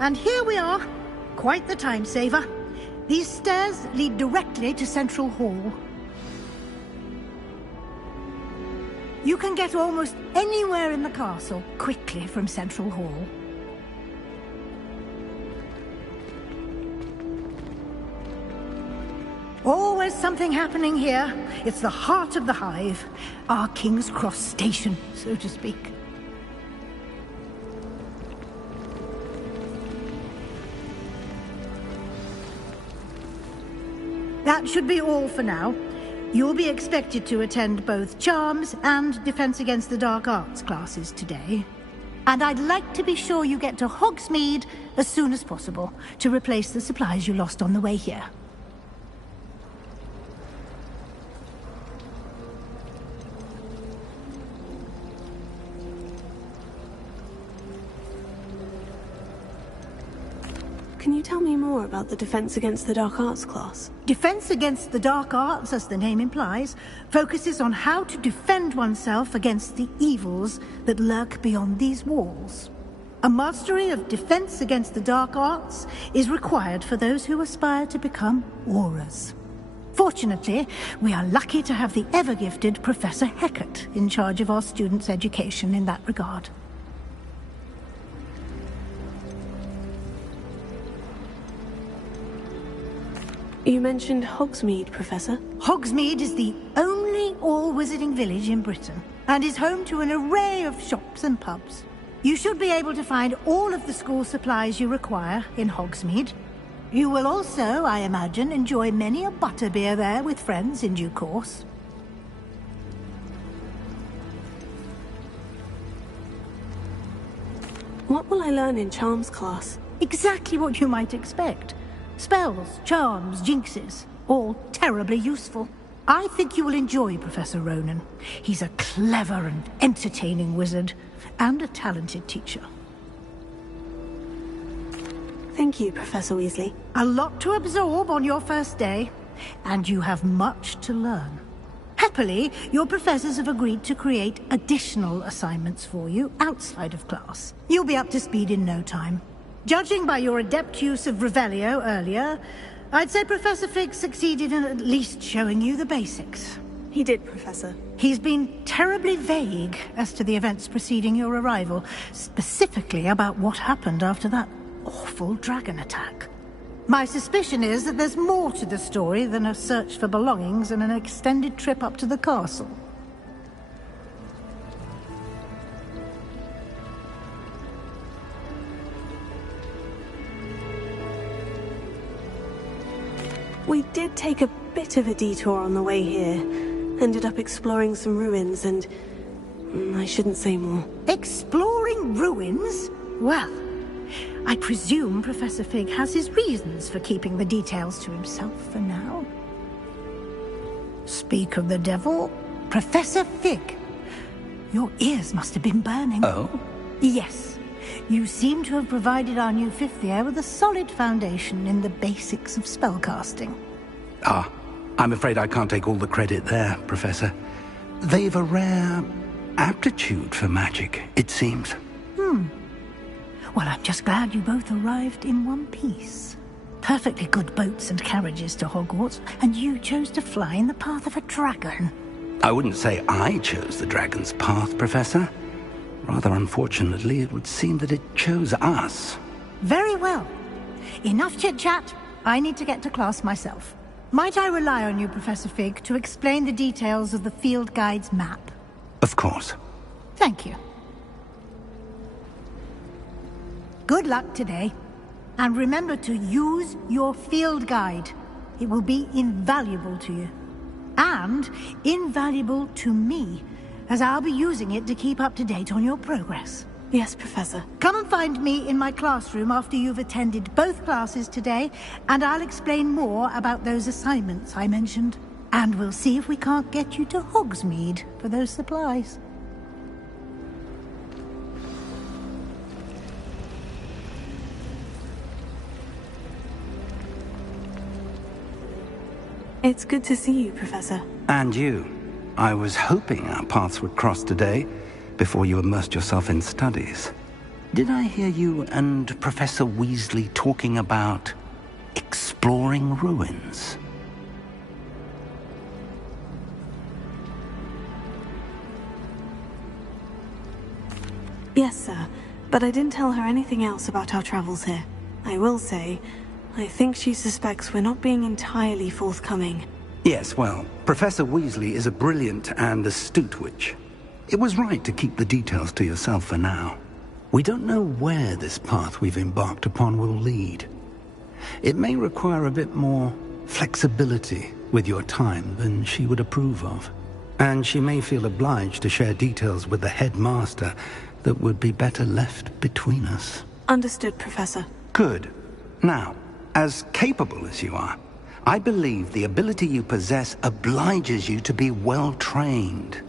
And here we are. Quite the time saver. These stairs lead directly to Central Hall. You can get almost anywhere in the castle quickly from Central Hall. Always something happening here. It's the heart of the hive. Our King's Cross station, so to speak. That should be all for now. You'll be expected to attend both Charms and Defense Against the Dark Arts classes today. And I'd like to be sure you get to Hogsmeade as soon as possible to replace the supplies you lost on the way here. Can you tell me more about the Defense Against the Dark Arts class? Defense Against the Dark Arts, as the name implies, focuses on how to defend oneself against the evils that lurk beyond these walls. A mastery of Defense Against the Dark Arts is required for those who aspire to become Aurors. Fortunately, we are lucky to have the ever-gifted Professor Hecat in charge of our students' education in that regard. You mentioned Hogsmeade, Professor. Hogsmeade is the only all-wizarding village in Britain, and is home to an array of shops and pubs. You should be able to find all of the school supplies you require in Hogsmeade. You will also, I imagine, enjoy many a butterbeer there with friends in due course. What will I learn in Charms class? Exactly what you might expect. Spells, charms, jinxes, all terribly useful. I think you will enjoy Professor Ronan. He's a clever and entertaining wizard, and a talented teacher. Thank you, Professor Weasley. A lot to absorb on your first day, and you have much to learn. Happily, your professors have agreed to create additional assignments for you outside of class. You'll be up to speed in no time. Judging by your adept use of Revelio earlier, I'd say Professor Fig succeeded in at least showing you the basics. He did, Professor. He's been terribly vague as to the events preceding your arrival, specifically about what happened after that awful dragon attack. My suspicion is that there's more to the story than a search for belongings and an extended trip up to the castle. We did take a bit of a detour on the way here. Ended up exploring some ruins and... I shouldn't say more. Exploring ruins? Well, I presume Professor Fig has his reasons for keeping the details to himself for now. Speak of the devil, Professor Fig. Your ears must have been burning. Oh? Yes. You seem to have provided our new fifth year with a solid foundation in the basics of spellcasting. Ah, I'm afraid I can't take all the credit there, Professor. They've a rare aptitude for magic, it seems. Well, I'm just glad you both arrived in one piece. Perfectly good boats and carriages to Hogwarts, and you chose to fly in the path of a dragon. I wouldn't say I chose the dragon's path, Professor. Rather unfortunately, it would seem that it chose us. Very well. Enough chit-chat. I need to get to class myself. Might I rely on you, Professor Fig, to explain the details of the field guide's map? Of course. Thank you. Good luck today. And remember to use your field guide. It will be invaluable to you. And invaluable to me, as I'll be using it to keep up to date on your progress. Yes, Professor. Come and find me in my classroom after you've attended both classes today, and I'll explain more about those assignments I mentioned. And we'll see if we can't get you to Hogsmeade for those supplies. It's good to see you, Professor. And you. I was hoping our paths would cross today, before you immersed yourself in studies. Did I hear you and Professor Weasley talking about exploring ruins? Yes, sir. But I didn't tell her anything else about our travels here. I will say, I think she suspects we're not being entirely forthcoming. Yes, well, Professor Weasley is a brilliant and astute witch. It was right to keep the details to yourself for now. We don't know where this path we've embarked upon will lead. It may require a bit more flexibility with your time than she would approve of. And she may feel obliged to share details with the headmaster that would be better left between us. Understood, Professor. Good. Now, as capable as you are, I believe the ability you possess obliges you to be well trained.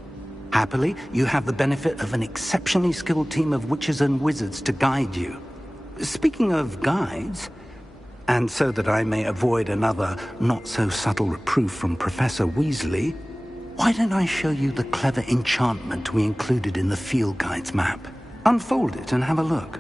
Happily, you have the benefit of an exceptionally skilled team of witches and wizards to guide you. Speaking of guides, and so that I may avoid another not-so-subtle reproof from Professor Weasley, why don't I show you the clever enchantment we included in the field guide's map? Unfold it and have a look.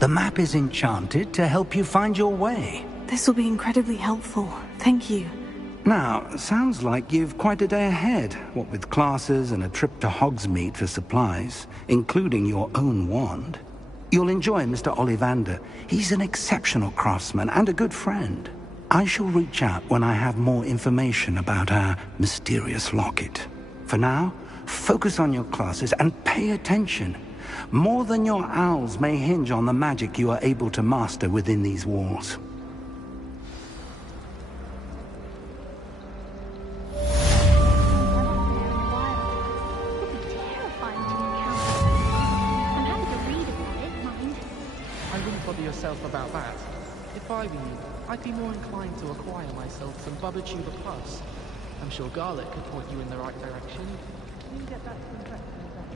The map is enchanted to help you find your way. This will be incredibly helpful. Thank you. Now, sounds like you've quite a day ahead, what with classes and a trip to Hogsmeade for supplies, including your own wand. You'll enjoy Mr. Ollivander. He's an exceptional craftsman and a good friend. I shall reach out when I have more information about our mysterious locket. For now, focus on your classes and pay attention. More than your owls may hinge on the magic you are able to master within these walls. wouldn't bother yourself about that. If I were you, I'd be more inclined to acquire myself some Bubba Tuber Plus. I'm sure Garlic could point you in the right direction. You can get that to invest in that.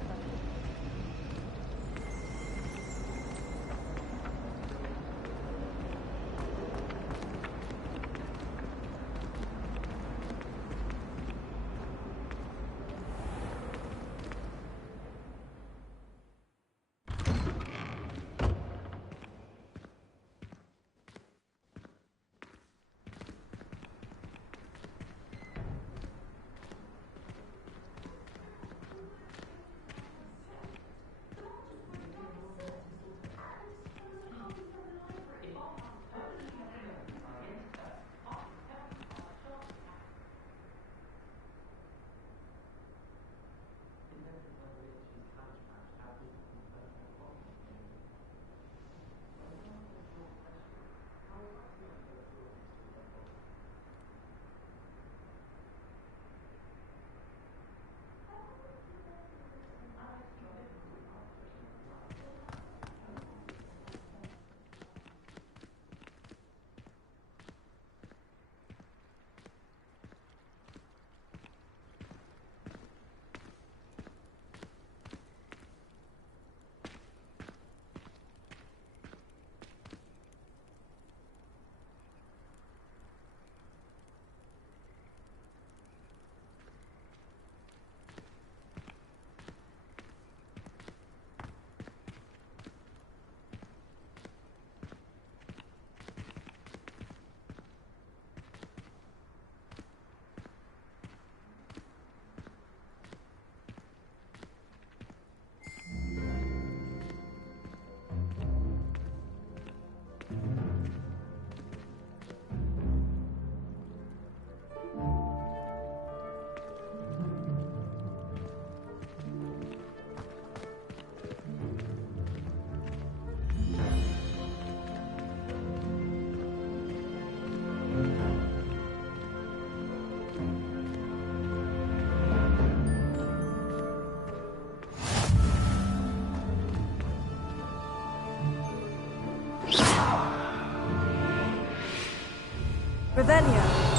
Revelio.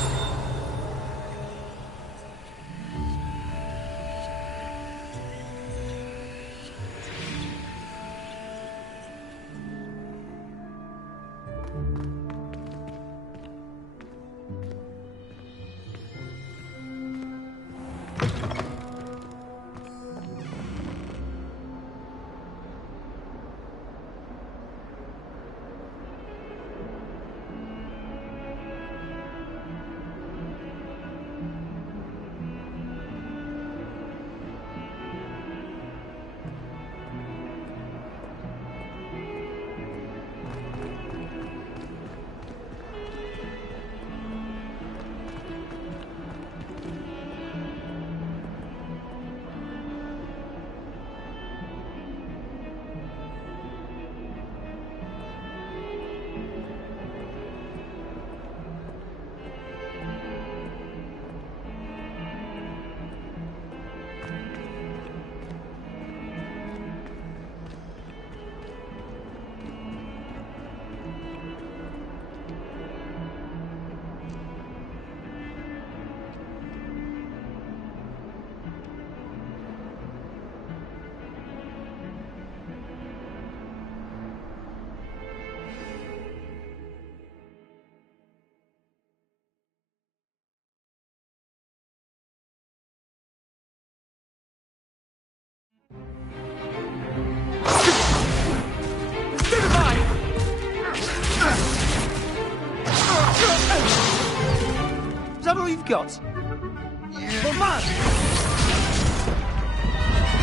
Is that all you've got?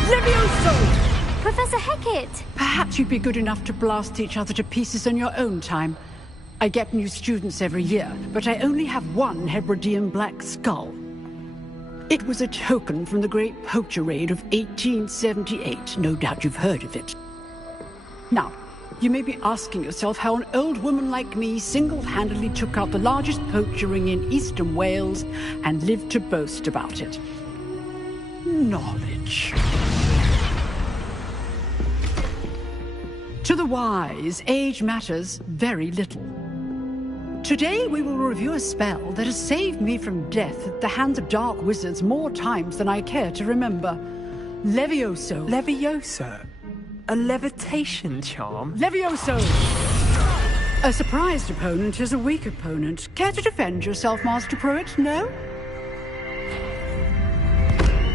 Levioso! Professor Hecat! Perhaps you'd be good enough to blast each other to pieces in your own time. I get new students every year, but I only have one Hebridean black skull. It was a token from the Great Poacher Raid of 1878. No doubt you've heard of it. Now, you may be asking yourself how an old woman like me single-handedly took out the largest poacher ring in eastern Wales and lived to boast about it. Knowledge. To the the wise, age matters very little. Today we will review a spell that has saved me from death at the hands of dark wizards more times than I care to remember. Levioso. Levioso? A levitation charm? Levioso! A surprised opponent is a weak opponent. Care to defend yourself, Master Pruitt? No?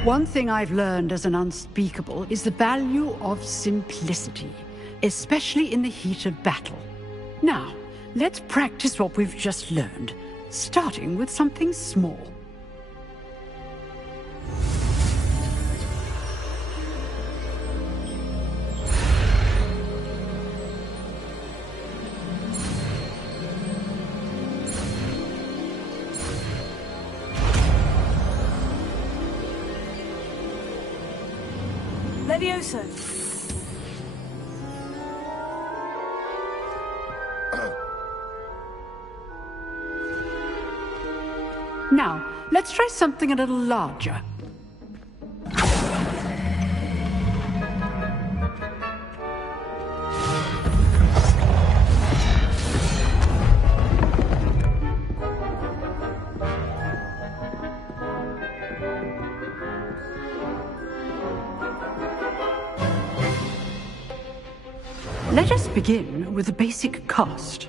One thing I've learned as an unspeakable is the value of simplicity, especially in the heat of battle. Now, let's practice what we've just learned, starting with something small. Levioso. Now, let's try something a little larger. Let us begin with the basic cast.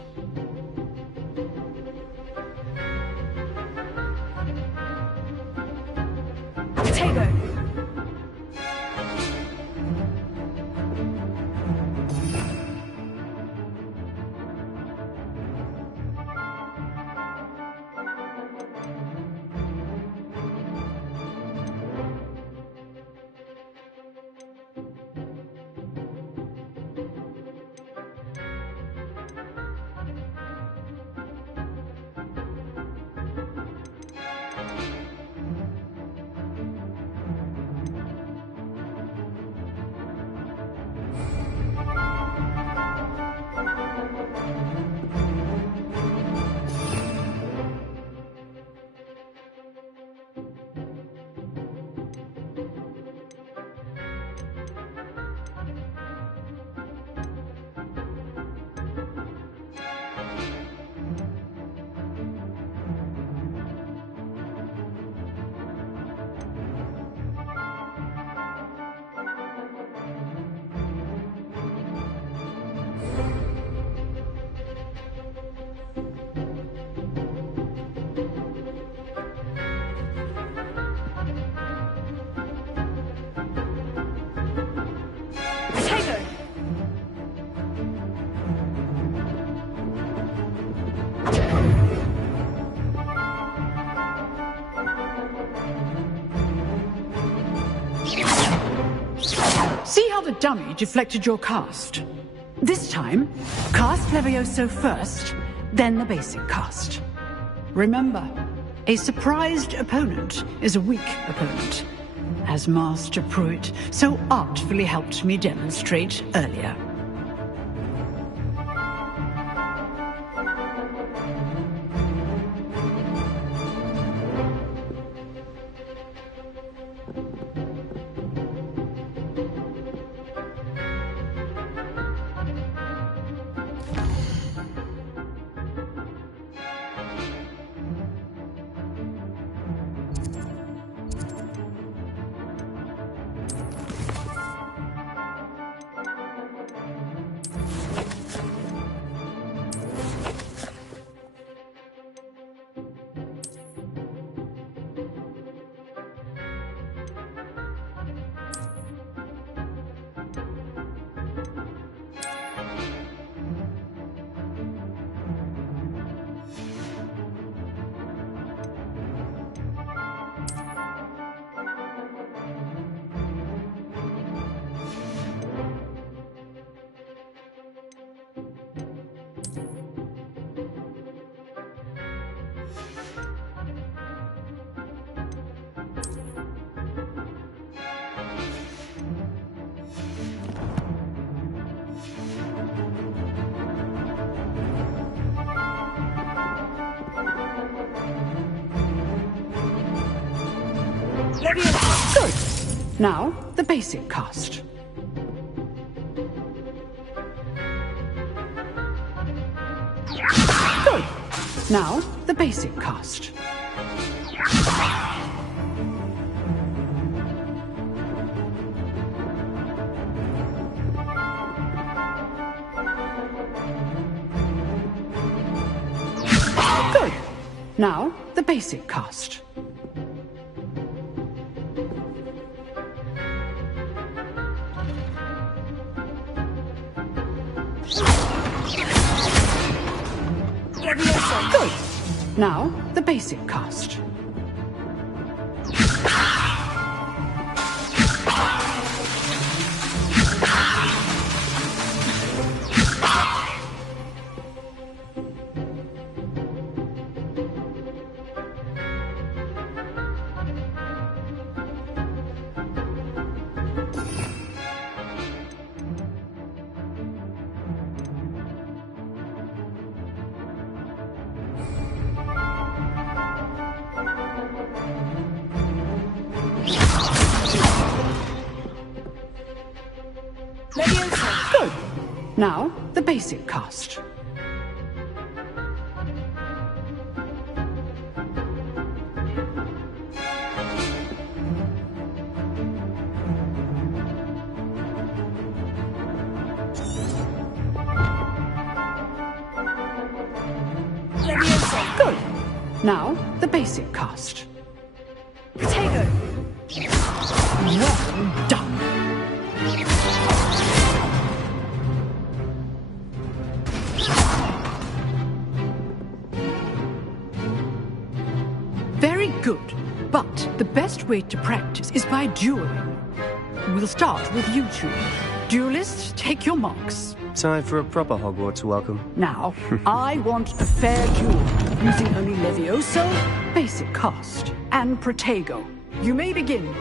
Potato. See how the dummy deflected your cast? This time, cast Levioso first, then the basic cast. Remember, a surprised opponent is a weak opponent, as Master Pruitt so artfully helped me demonstrate earlier. Good. Now, the basic cast. Good. Now, the basic cast. Good. Now, the basic cast. Good. Now, the basic cast. Good. Now, the basic cast. Good. Now, the basic cast. Potato. Well done. Very good. But the best way to practice is by dueling. We'll start with you two. Duelists, take your marks. Time for a proper Hogwarts welcome. Now, I want a fair duel, using only Levioso, basic cast, and Protego. You may begin.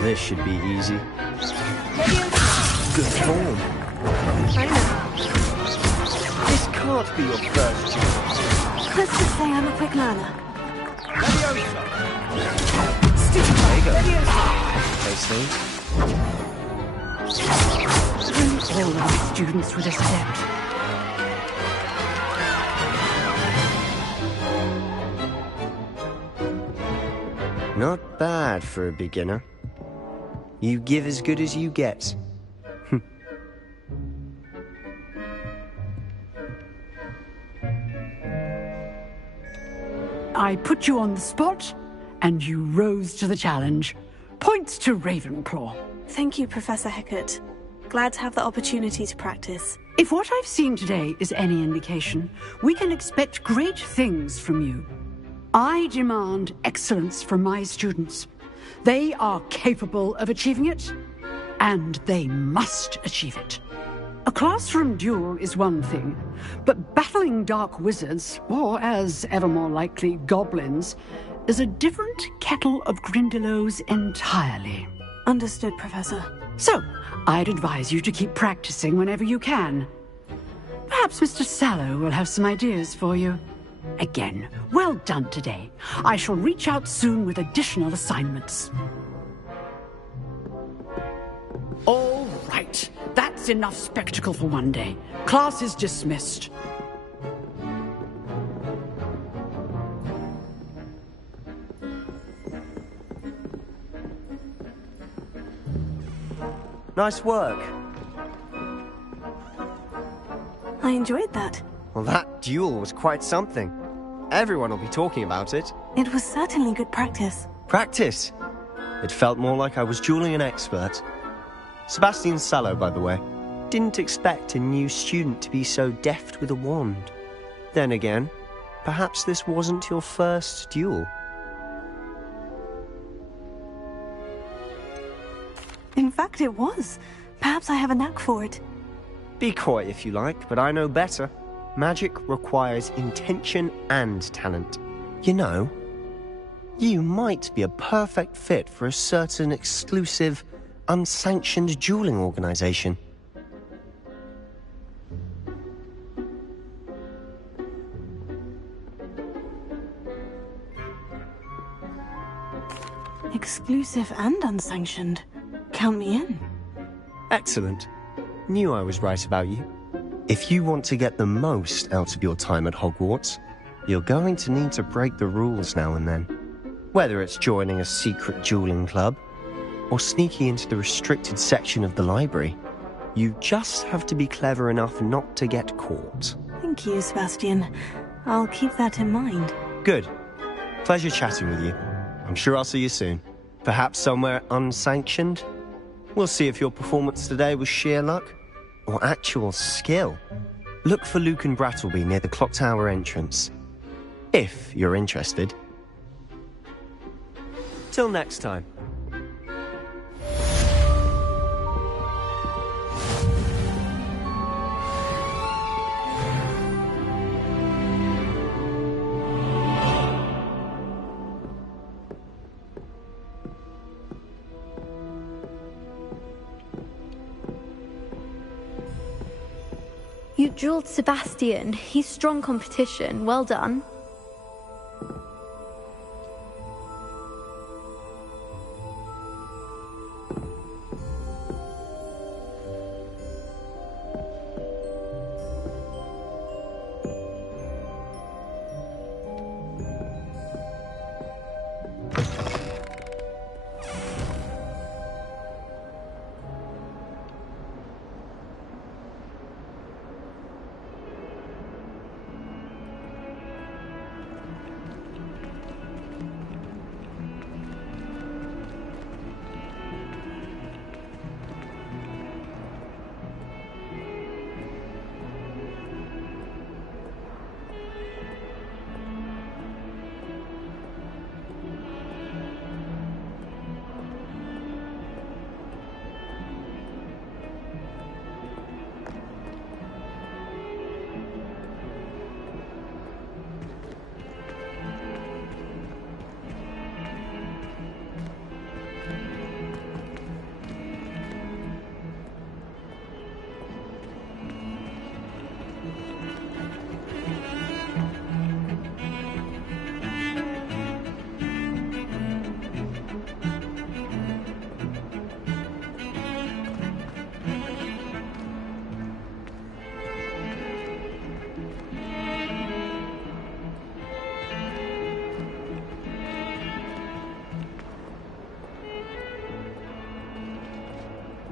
This should be easy. Good form. This can't be your first duel. Let's just say I'm a quick learner. All of my students would accept. Not bad for a beginner. You give as good as you get. I put you on the spot, and you rose to the challenge. Points to Ravenclaw. Thank you, Professor Hecat. Glad to have the opportunity to practice. If what I've seen today is any indication, we can expect great things from you. I demand excellence from my students. They are capable of achieving it, and they must achieve it. A classroom duel is one thing, but battling dark wizards, or as ever more likely, goblins, is a different kettle of Grindylows entirely. Understood, Professor. So, I'd advise you to keep practicing whenever you can. Perhaps Mr. Sallow will have some ideas for you. Again, well done today. I shall reach out soon with additional assignments. All right. That's enough spectacle for one day. Class is dismissed. Nice work. I enjoyed that. Well, that duel was quite something. Everyone will be talking about it. It was certainly good practice. Practice? It felt more like I was dueling an expert. Sebastian Sallow, by the way. Didn't expect a new student to be so deft with a wand. Then again, perhaps this wasn't your first duel. In fact, it was. Perhaps I have a knack for it. Be coy if you like, but I know better. Magic requires intention and talent. You know, you might be a perfect fit for a certain exclusive, unsanctioned dueling organization. Exclusive and unsanctioned. count me in. Excellent. Knew I was right about you. If you want to get the most out of your time at Hogwarts, you're going to need to break the rules now and then. Whether it's joining a secret dueling club, or sneaking into the restricted section of the library, you just have to be clever enough not to get caught. Thank you, Sebastian. I'll keep that in mind. Good. Pleasure chatting with you. I'm sure I'll see you soon. Perhaps somewhere unsanctioned? We'll see if your performance today was sheer luck or actual skill. Look for Luke and Brattleby near the clock tower entrance, if you're interested. Till next time. You dueled Sebastian. He's strong competition. Well done.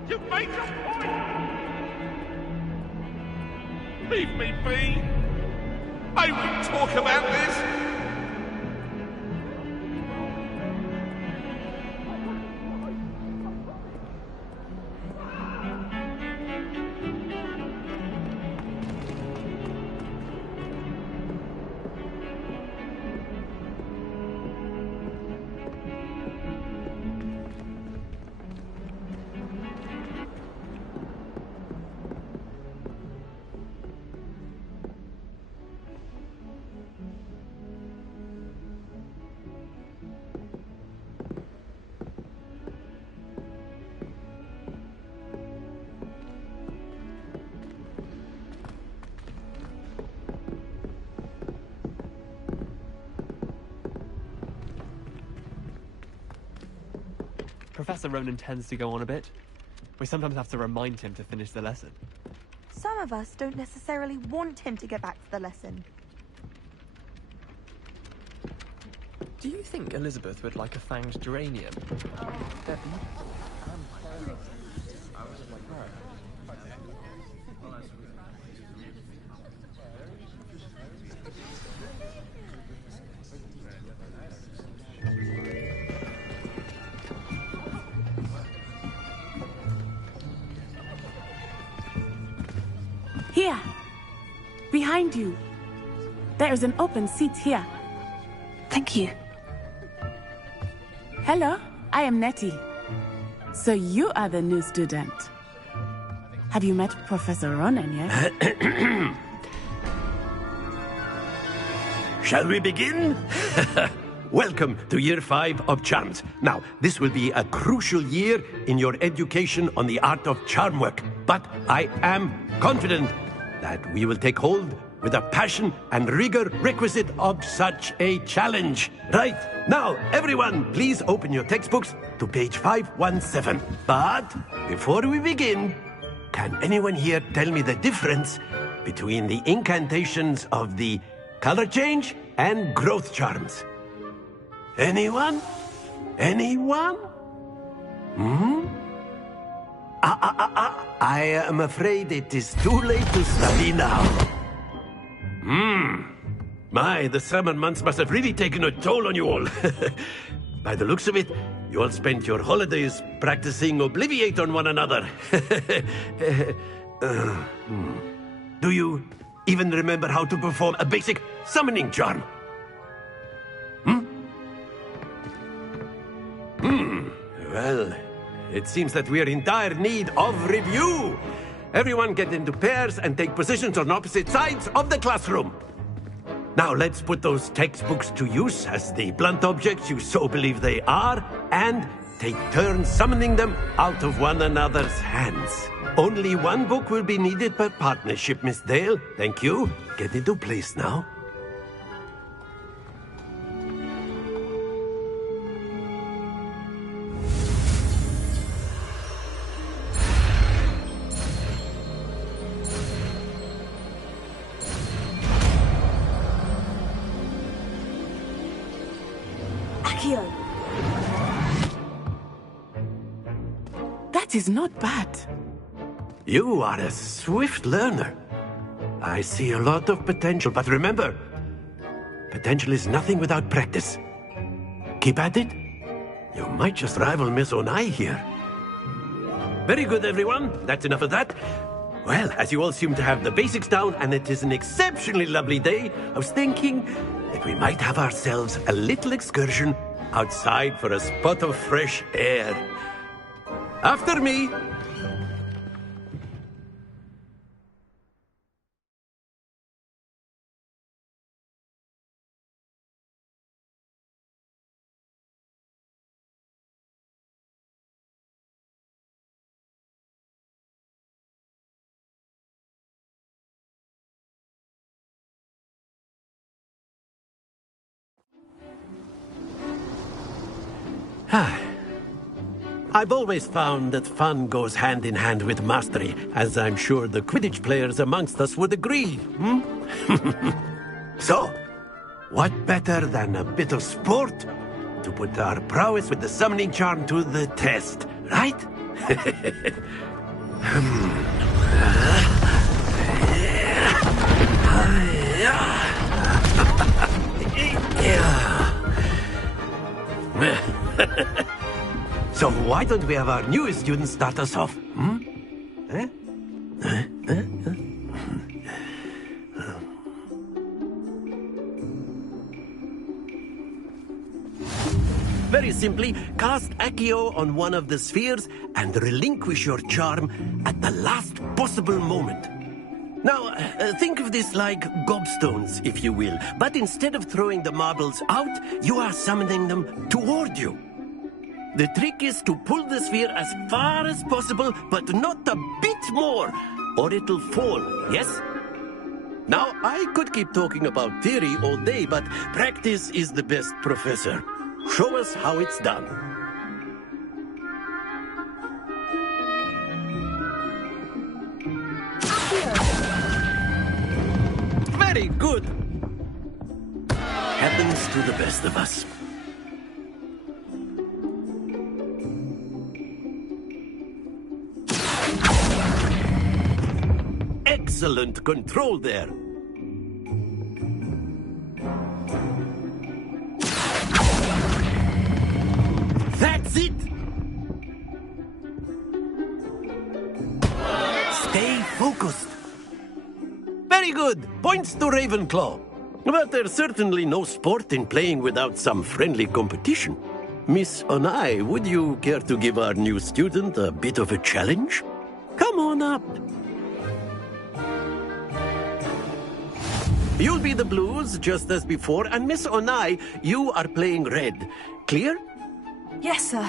You've made your point! Leave me be! May we talk about this? Professor Ronan tends to go on a bit. We sometimes have to remind him to finish the lesson. Some of us don't necessarily want him to get back to the lesson. Do you think Elizabeth would like a fanged geranium? Here! Behind you! There is an open seat here. Thank you. Hello, I am Nettie. So you are the new student. Have you met Professor Ronan yet? Shall we begin? Welcome to Year 5 of Charms. Now, this will be a crucial year in your education on the art of charm work, but I am confident that we will take hold with the passion and rigor requisite of such a challenge. Right, now, everyone, please open your textbooks to page 517. But before we begin, can anyone here tell me the difference between the incantations of the color change and growth charms? Anyone? Anyone? I am afraid it is too late to study now. My, the summer months must have really taken a toll on you all. By the looks of it, you all spent your holidays practicing Obliviate on one another. Do you even remember how to perform a basic summoning charm? Well, it seems that we are in dire need of review. Everyone get into pairs and take positions on opposite sides of the classroom. Now let's put those textbooks to use as the blunt objects you so believe they are, and take turns summoning them out of one another's hands. Only one book will be needed per partnership, Miss Dale. Thank you. Get into place now. That is not bad. You are a swift learner. I see a lot of potential, but remember, potential is nothing without practice. Keep at it. You might just rival Miss Onai here. Very good, everyone. That's enough of that. Well, as you all seem to have the basics down, and it is an exceptionally lovely day, I was thinking that we might have ourselves a little excursion outside for a spot of fresh air. After me. I've always found that fun goes hand in hand with mastery, as I'm sure the Quidditch players amongst us would agree. So, what better than a bit of sport to put our prowess with the summoning charm to the test, right? So why don't we have our newest student start us off? Very simply, cast Accio on one of the spheres and relinquish your charm at the last possible moment. Now, think of this like gobstones, if you will, but instead of throwing the marbles out, you are summoning them toward you. The trick is to pull the sphere as far as possible, but not a bit more, or it'll fall, yes? Now, I could keep talking about theory all day, but practice is the best professor. Show us how it's done. Very good. Happens to the best of us. Excellent control there. That's it! Stay focused. Very good. Points to Ravenclaw. But there's certainly no sport in playing without some friendly competition. Miss Onai, would you care to give our new student a bit of a challenge? Come on up. You'll be the blues, just as before, and Miss Onai, you are playing red. Clear? Yes, sir.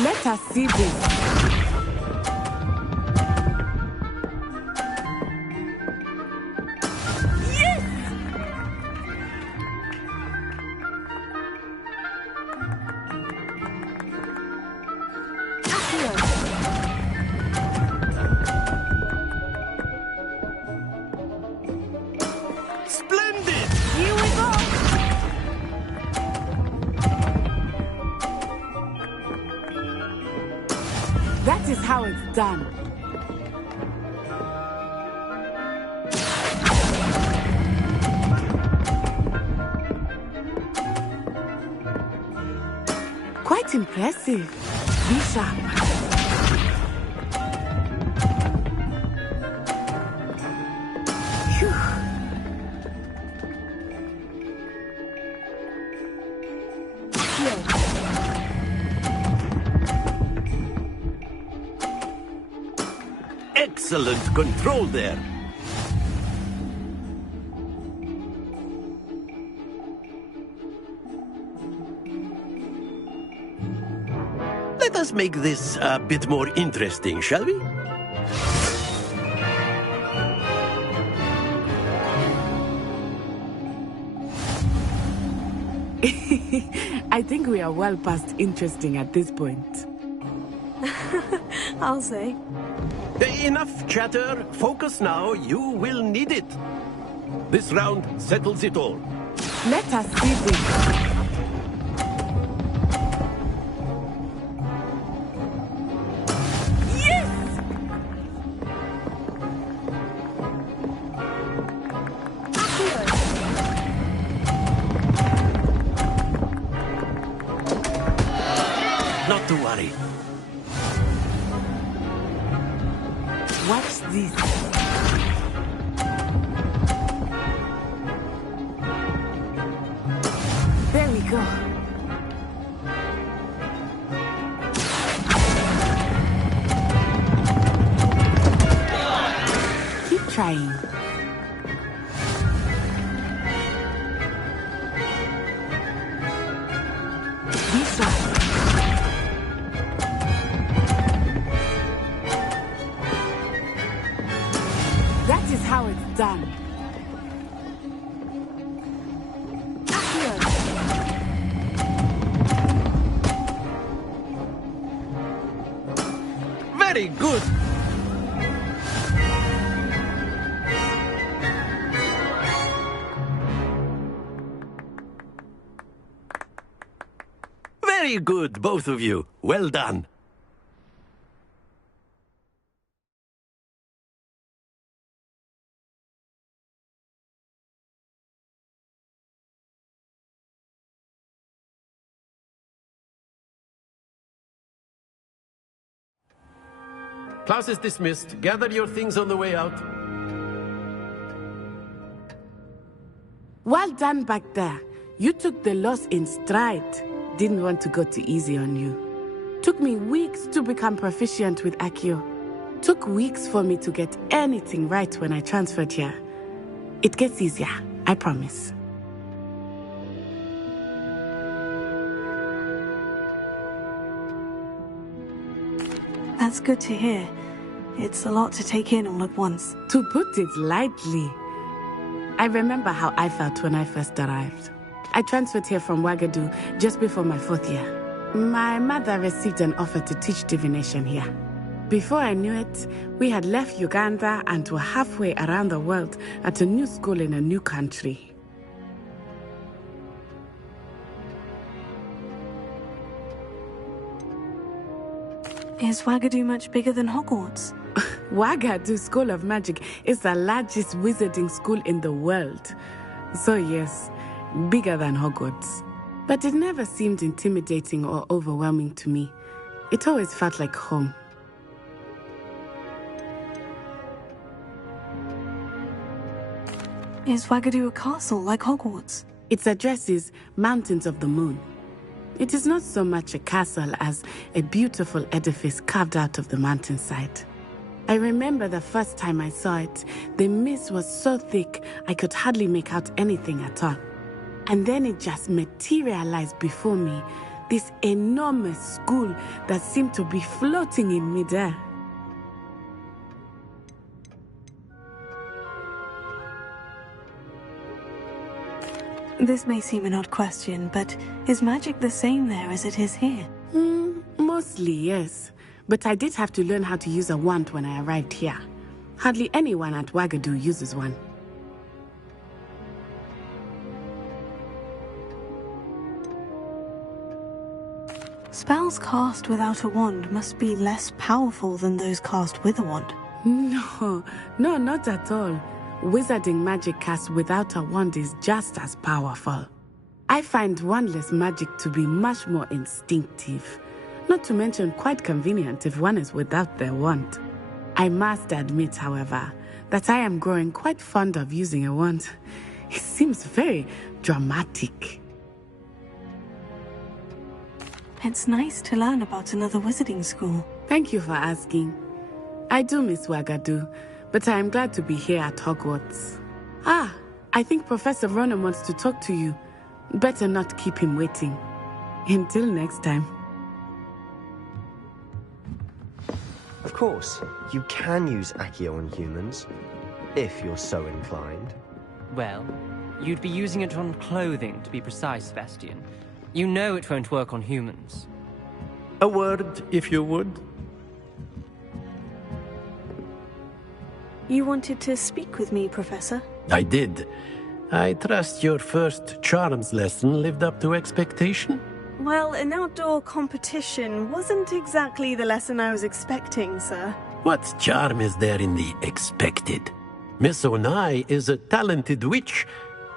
Let us see this. is how it's done. Quite impressive. Be sharp. Phew. Excellent control there. Let us make this a bit more interesting, shall we? I think we are well past interesting at this point. I'll say. Enough chatter. Focus now. You will need it. This round settles it all. Let us see this. Not to worry. Watch this. There we go. Keep trying. Be sharp. That is how it's done. Very good. Very good, both of you. Well done. Class is dismissed. Gather your things on the way out. Well done back there. You took the loss in stride. Didn't want to go too easy on you. Took me weeks to become proficient with Accio. Took weeks for me to get anything right when I transferred here. It gets easier, I promise. That's good to hear. It's a lot to take in all at once. To put it lightly, I remember how I felt when I first arrived. I transferred here from Wagadu just before my 4th year. My mother received an offer to teach divination here. Before I knew it, we had left Uganda and were halfway around the world at a new school in a new country. Is Wagadu much bigger than Hogwarts? Wagadu School of Magic is the largest wizarding school in the world. So yes, bigger than Hogwarts. But it never seemed intimidating or overwhelming to me. It always felt like home. Is Wagadu a castle like Hogwarts? Its address is Mountains of the Moon. It is not so much a castle as a beautiful edifice carved out of the mountainside. I remember the first time I saw it, the mist was so thick I could hardly make out anything at all. And then it just materialized before me, this enormous school that seemed to be floating in midair. This may seem an odd question, but is magic the same there as it is here? Mostly, yes. But I did have to learn how to use a wand when I arrived here. Hardly anyone at Wagadu uses one. Spells cast without a wand must be less powerful than those cast with a wand. No, not at all. Wizarding magic cast without a wand is just as powerful. I find wandless magic to be much more instinctive. Not to mention quite convenient if one is without their wand. I must admit, however, that I am growing quite fond of using a wand. It seems very dramatic. It's nice to learn about another wizarding school. Thank you for asking. I do miss Wagadu, but I am glad to be here at Hogwarts. Ah, I think Professor Ronan wants to talk to you. Better not keep him waiting. Until next time. Of course, you can use Accio on humans, if you're so inclined. Well, you'd be using it on clothing, to be precise, Sebastian. You know it won't work on humans. A word, if you would. You wanted to speak with me, Professor? I did. I trust your first charms lesson lived up to expectation? Well, an outdoor competition wasn't exactly the lesson I was expecting, sir. What charm is there in the expected? Miss Onai is a talented witch.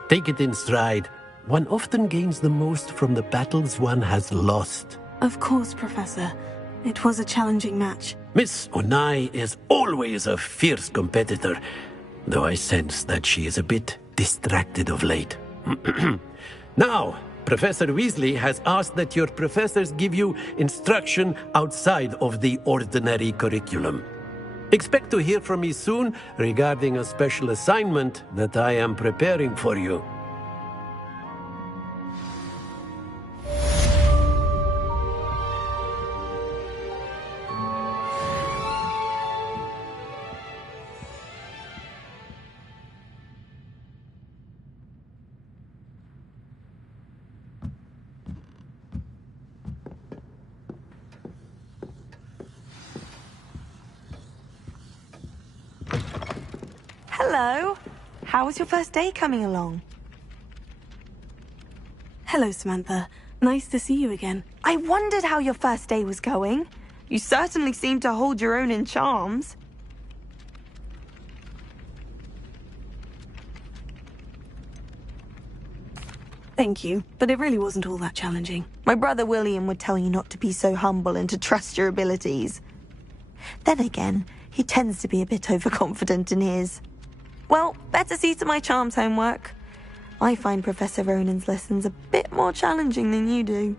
Take it in stride. One often gains the most from the battles one has lost. Of course, Professor. It was a challenging match. Miss Onai is always a fierce competitor, though I sense that she is a bit distracted of late. Now, Professor Weasley has asked that your professors give you instruction outside of the ordinary curriculum. Expect to hear from me soon regarding a special assignment that I am preparing for you. Hello. How was your first day coming along? Hello, Samantha. Nice to see you again. I wondered how your first day was going. You certainly seem to hold your own in charms. Thank you, but it really wasn't all that challenging. My brother William would tell you not to be so humble and to trust your abilities. Then again, he tends to be a bit overconfident in his. Well, better see to my charms homework. I find Professor Ronan's lessons a bit more challenging than you do.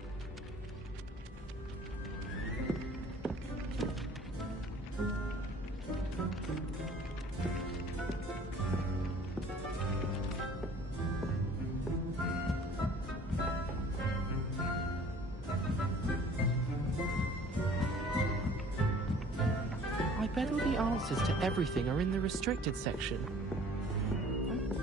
I bet all the answers to everything are in the restricted section.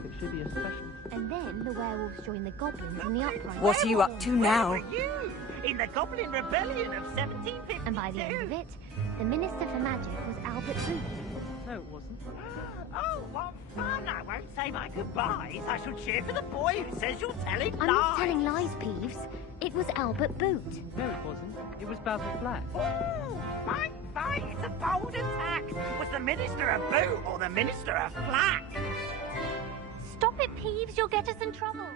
It should be a special. And then the werewolves join the goblins in the uprising. What are you up to now? Where were you? In the Goblin Rebellion of 1752. And by the end of it, the Minister for Magic was Albert Booth. No, it wasn't. Oh, what fun! I won't say my goodbyes. I shall cheer for the boy who says you're telling lies. I'm not telling lies, Peeves. It was Albert Boot. No, it wasn't. It was Basil Black. Oh, fight! It's a bold attack. Was the Minister a boot or the Minister a flack? Stop it, Peeves. You'll get us in trouble.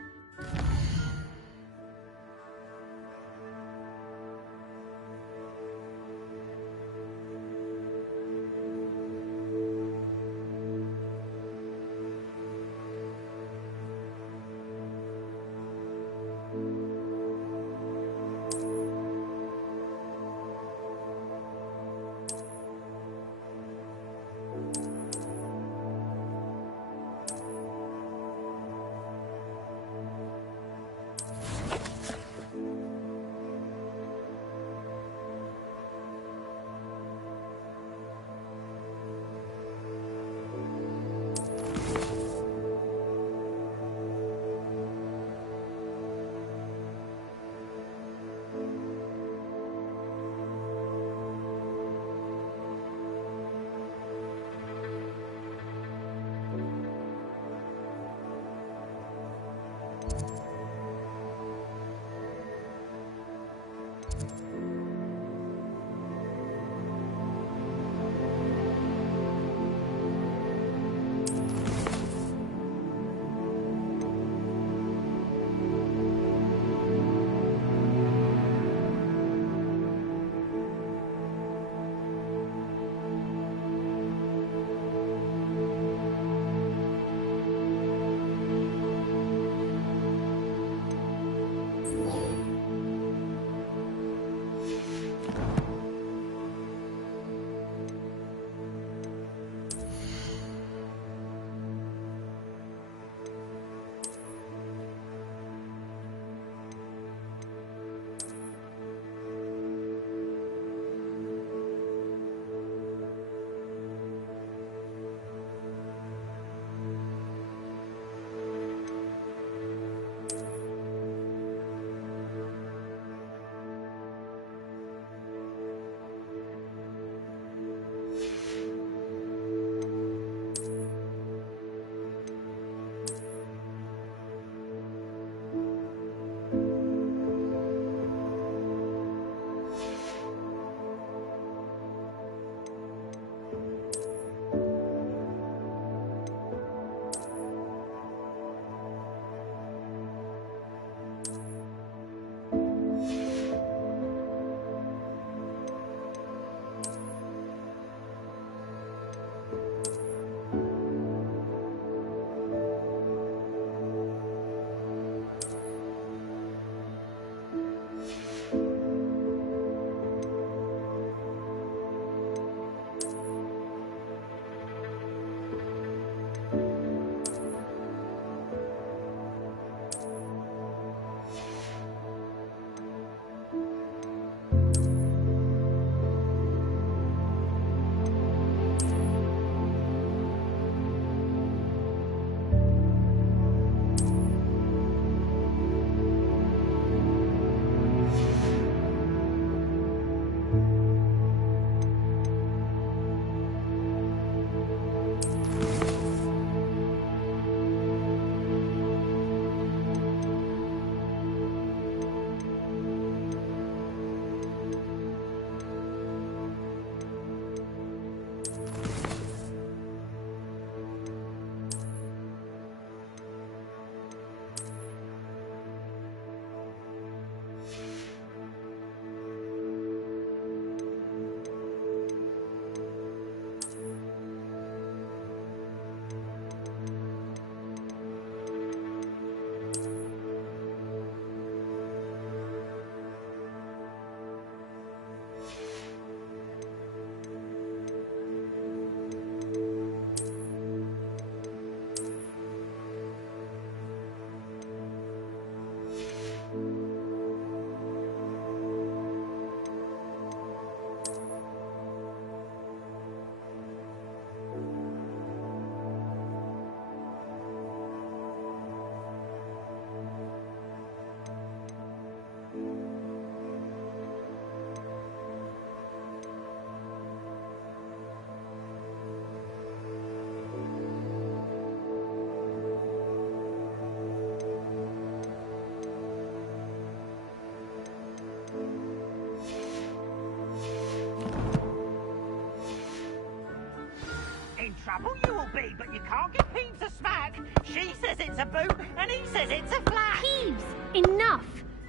In trouble you will be, but you can't give Peeves a smack. She says it's a boot, and he says it's a flat. Peeves, enough!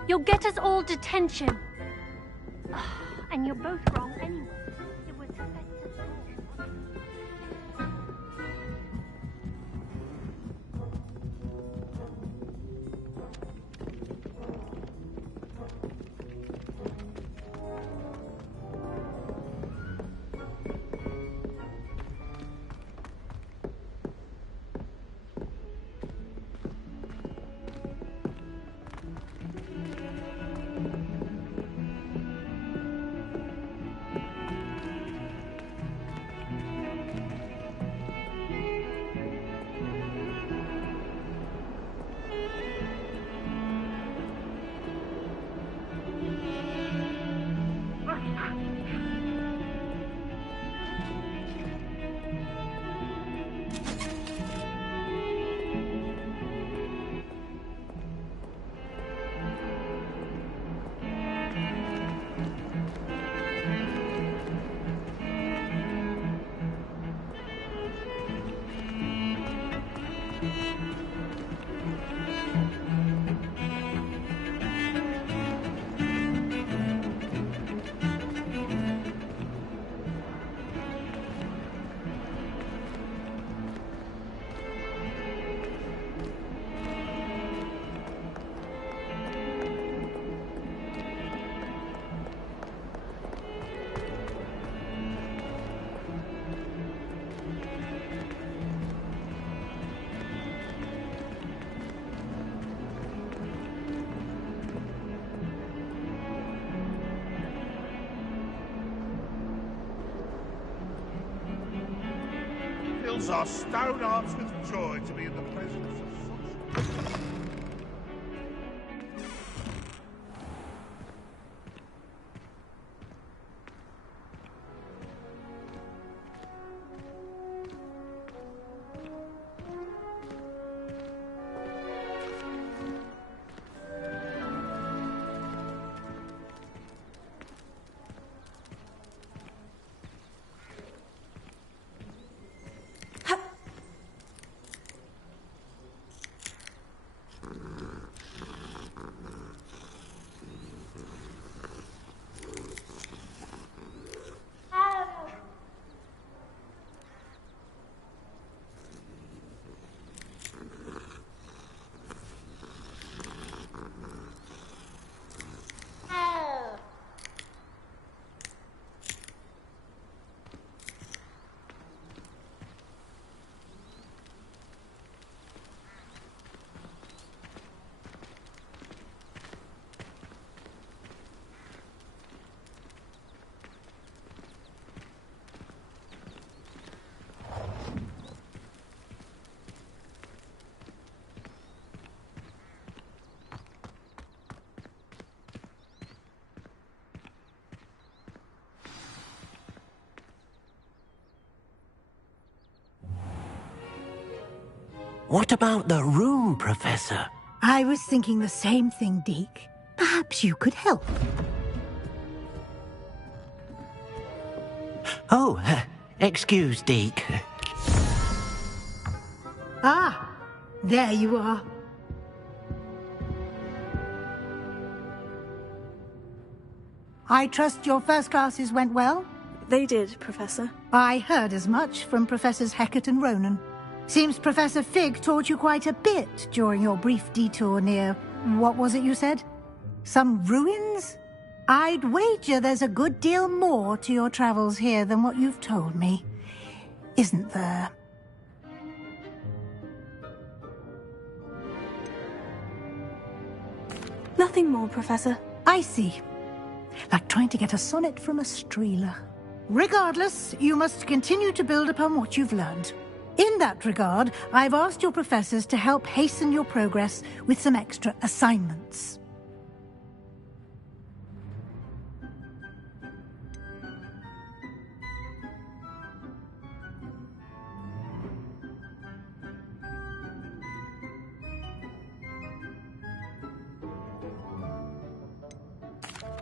You'll get us all detention. And you're both wrong anyway. It was Festus Hall. fills our stone hearts with joy to be in the presence of such... What about the room, Professor? I was thinking the same thing, Deke. Perhaps you could help. Oh, excuse, Deke. Ah, there you are. I trust your first classes went well? They did, Professor. I heard as much from Professors Hecat and Ronan. Seems Professor Fig taught you quite a bit during your brief detour near... what was it you said? Some ruins? I'd wager there's a good deal more to your travels here than what you've told me. Isn't there? Nothing more, Professor. I see. Like trying to get a sonnet from a streeler. Regardless, you must continue to build upon what you've learned. In that regard, I've asked your professors to help hasten your progress with some extra assignments.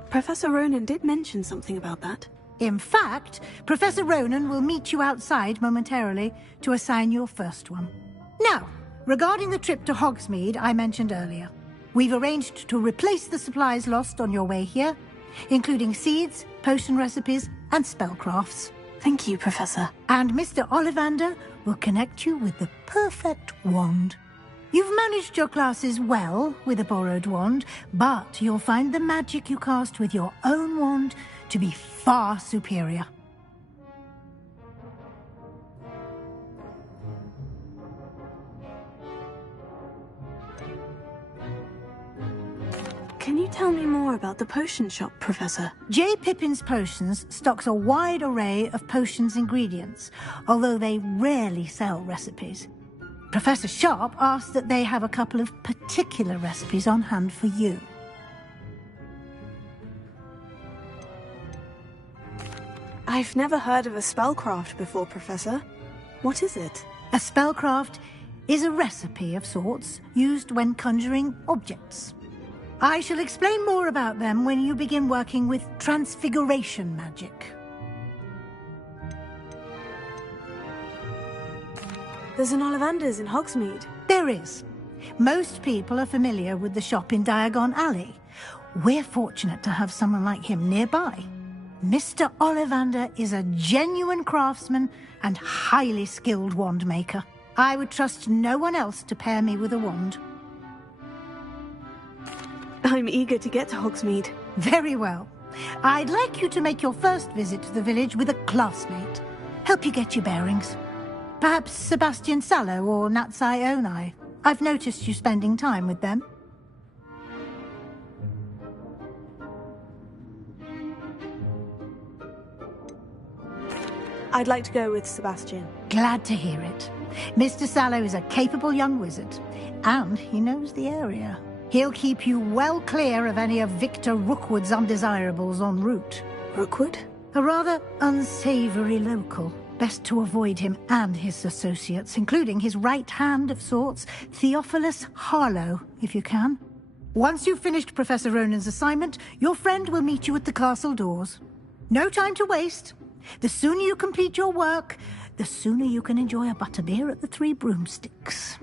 Professor Ronan did mention something about that. In fact, Professor Ronan will meet you outside momentarily to assign your first one. Now, regarding the trip to Hogsmeade I mentioned earlier, we've arranged to replace the supplies lost on your way here, including seeds, potion recipes, and spellcrafts. Thank you, Professor. And Mr. Ollivander will connect you with the perfect wand. You've managed your classes well with a borrowed wand, but you'll find the magic you cast with your own wand to be far superior. Can you tell me more about the potion shop, Professor? J. Pippin's Potions stocks a wide array of potions ingredients, although they rarely sell recipes. Professor Sharp asked that they have a couple of particular recipes on hand for you. I've never heard of a spellcraft before, Professor. What is it? A spellcraft is a recipe of sorts used when conjuring objects. I shall explain more about them when you begin working with transfiguration magic. There's an Ollivander's in Hogsmeade. There is. Most people are familiar with the shop in Diagon Alley. We're fortunate to have someone like him nearby. Mr. Ollivander is a genuine craftsman and highly skilled wand maker. I would trust no one else to pair me with a wand. I'm eager to get to Hogsmeade. Very well. I'd like you to make your first visit to the village with a classmate. Help you get your bearings. Perhaps Sebastian Sallow or Natsai Onai. I've noticed you spending time with them. I'd like to go with Sebastian. Glad to hear it. Mr. Sallow is a capable young wizard, and he knows the area. He'll keep you well clear of any of Victor Rookwood's undesirables en route. Rookwood? A rather unsavory local. Best to avoid him and his associates, including his right hand of sorts, Theophilus Harlow, if you can. Once you've finished Professor Ronan's assignment, your friend will meet you at the castle doors. No time to waste. The sooner you complete your work, the sooner you can enjoy a butterbeer at the Three Broomsticks.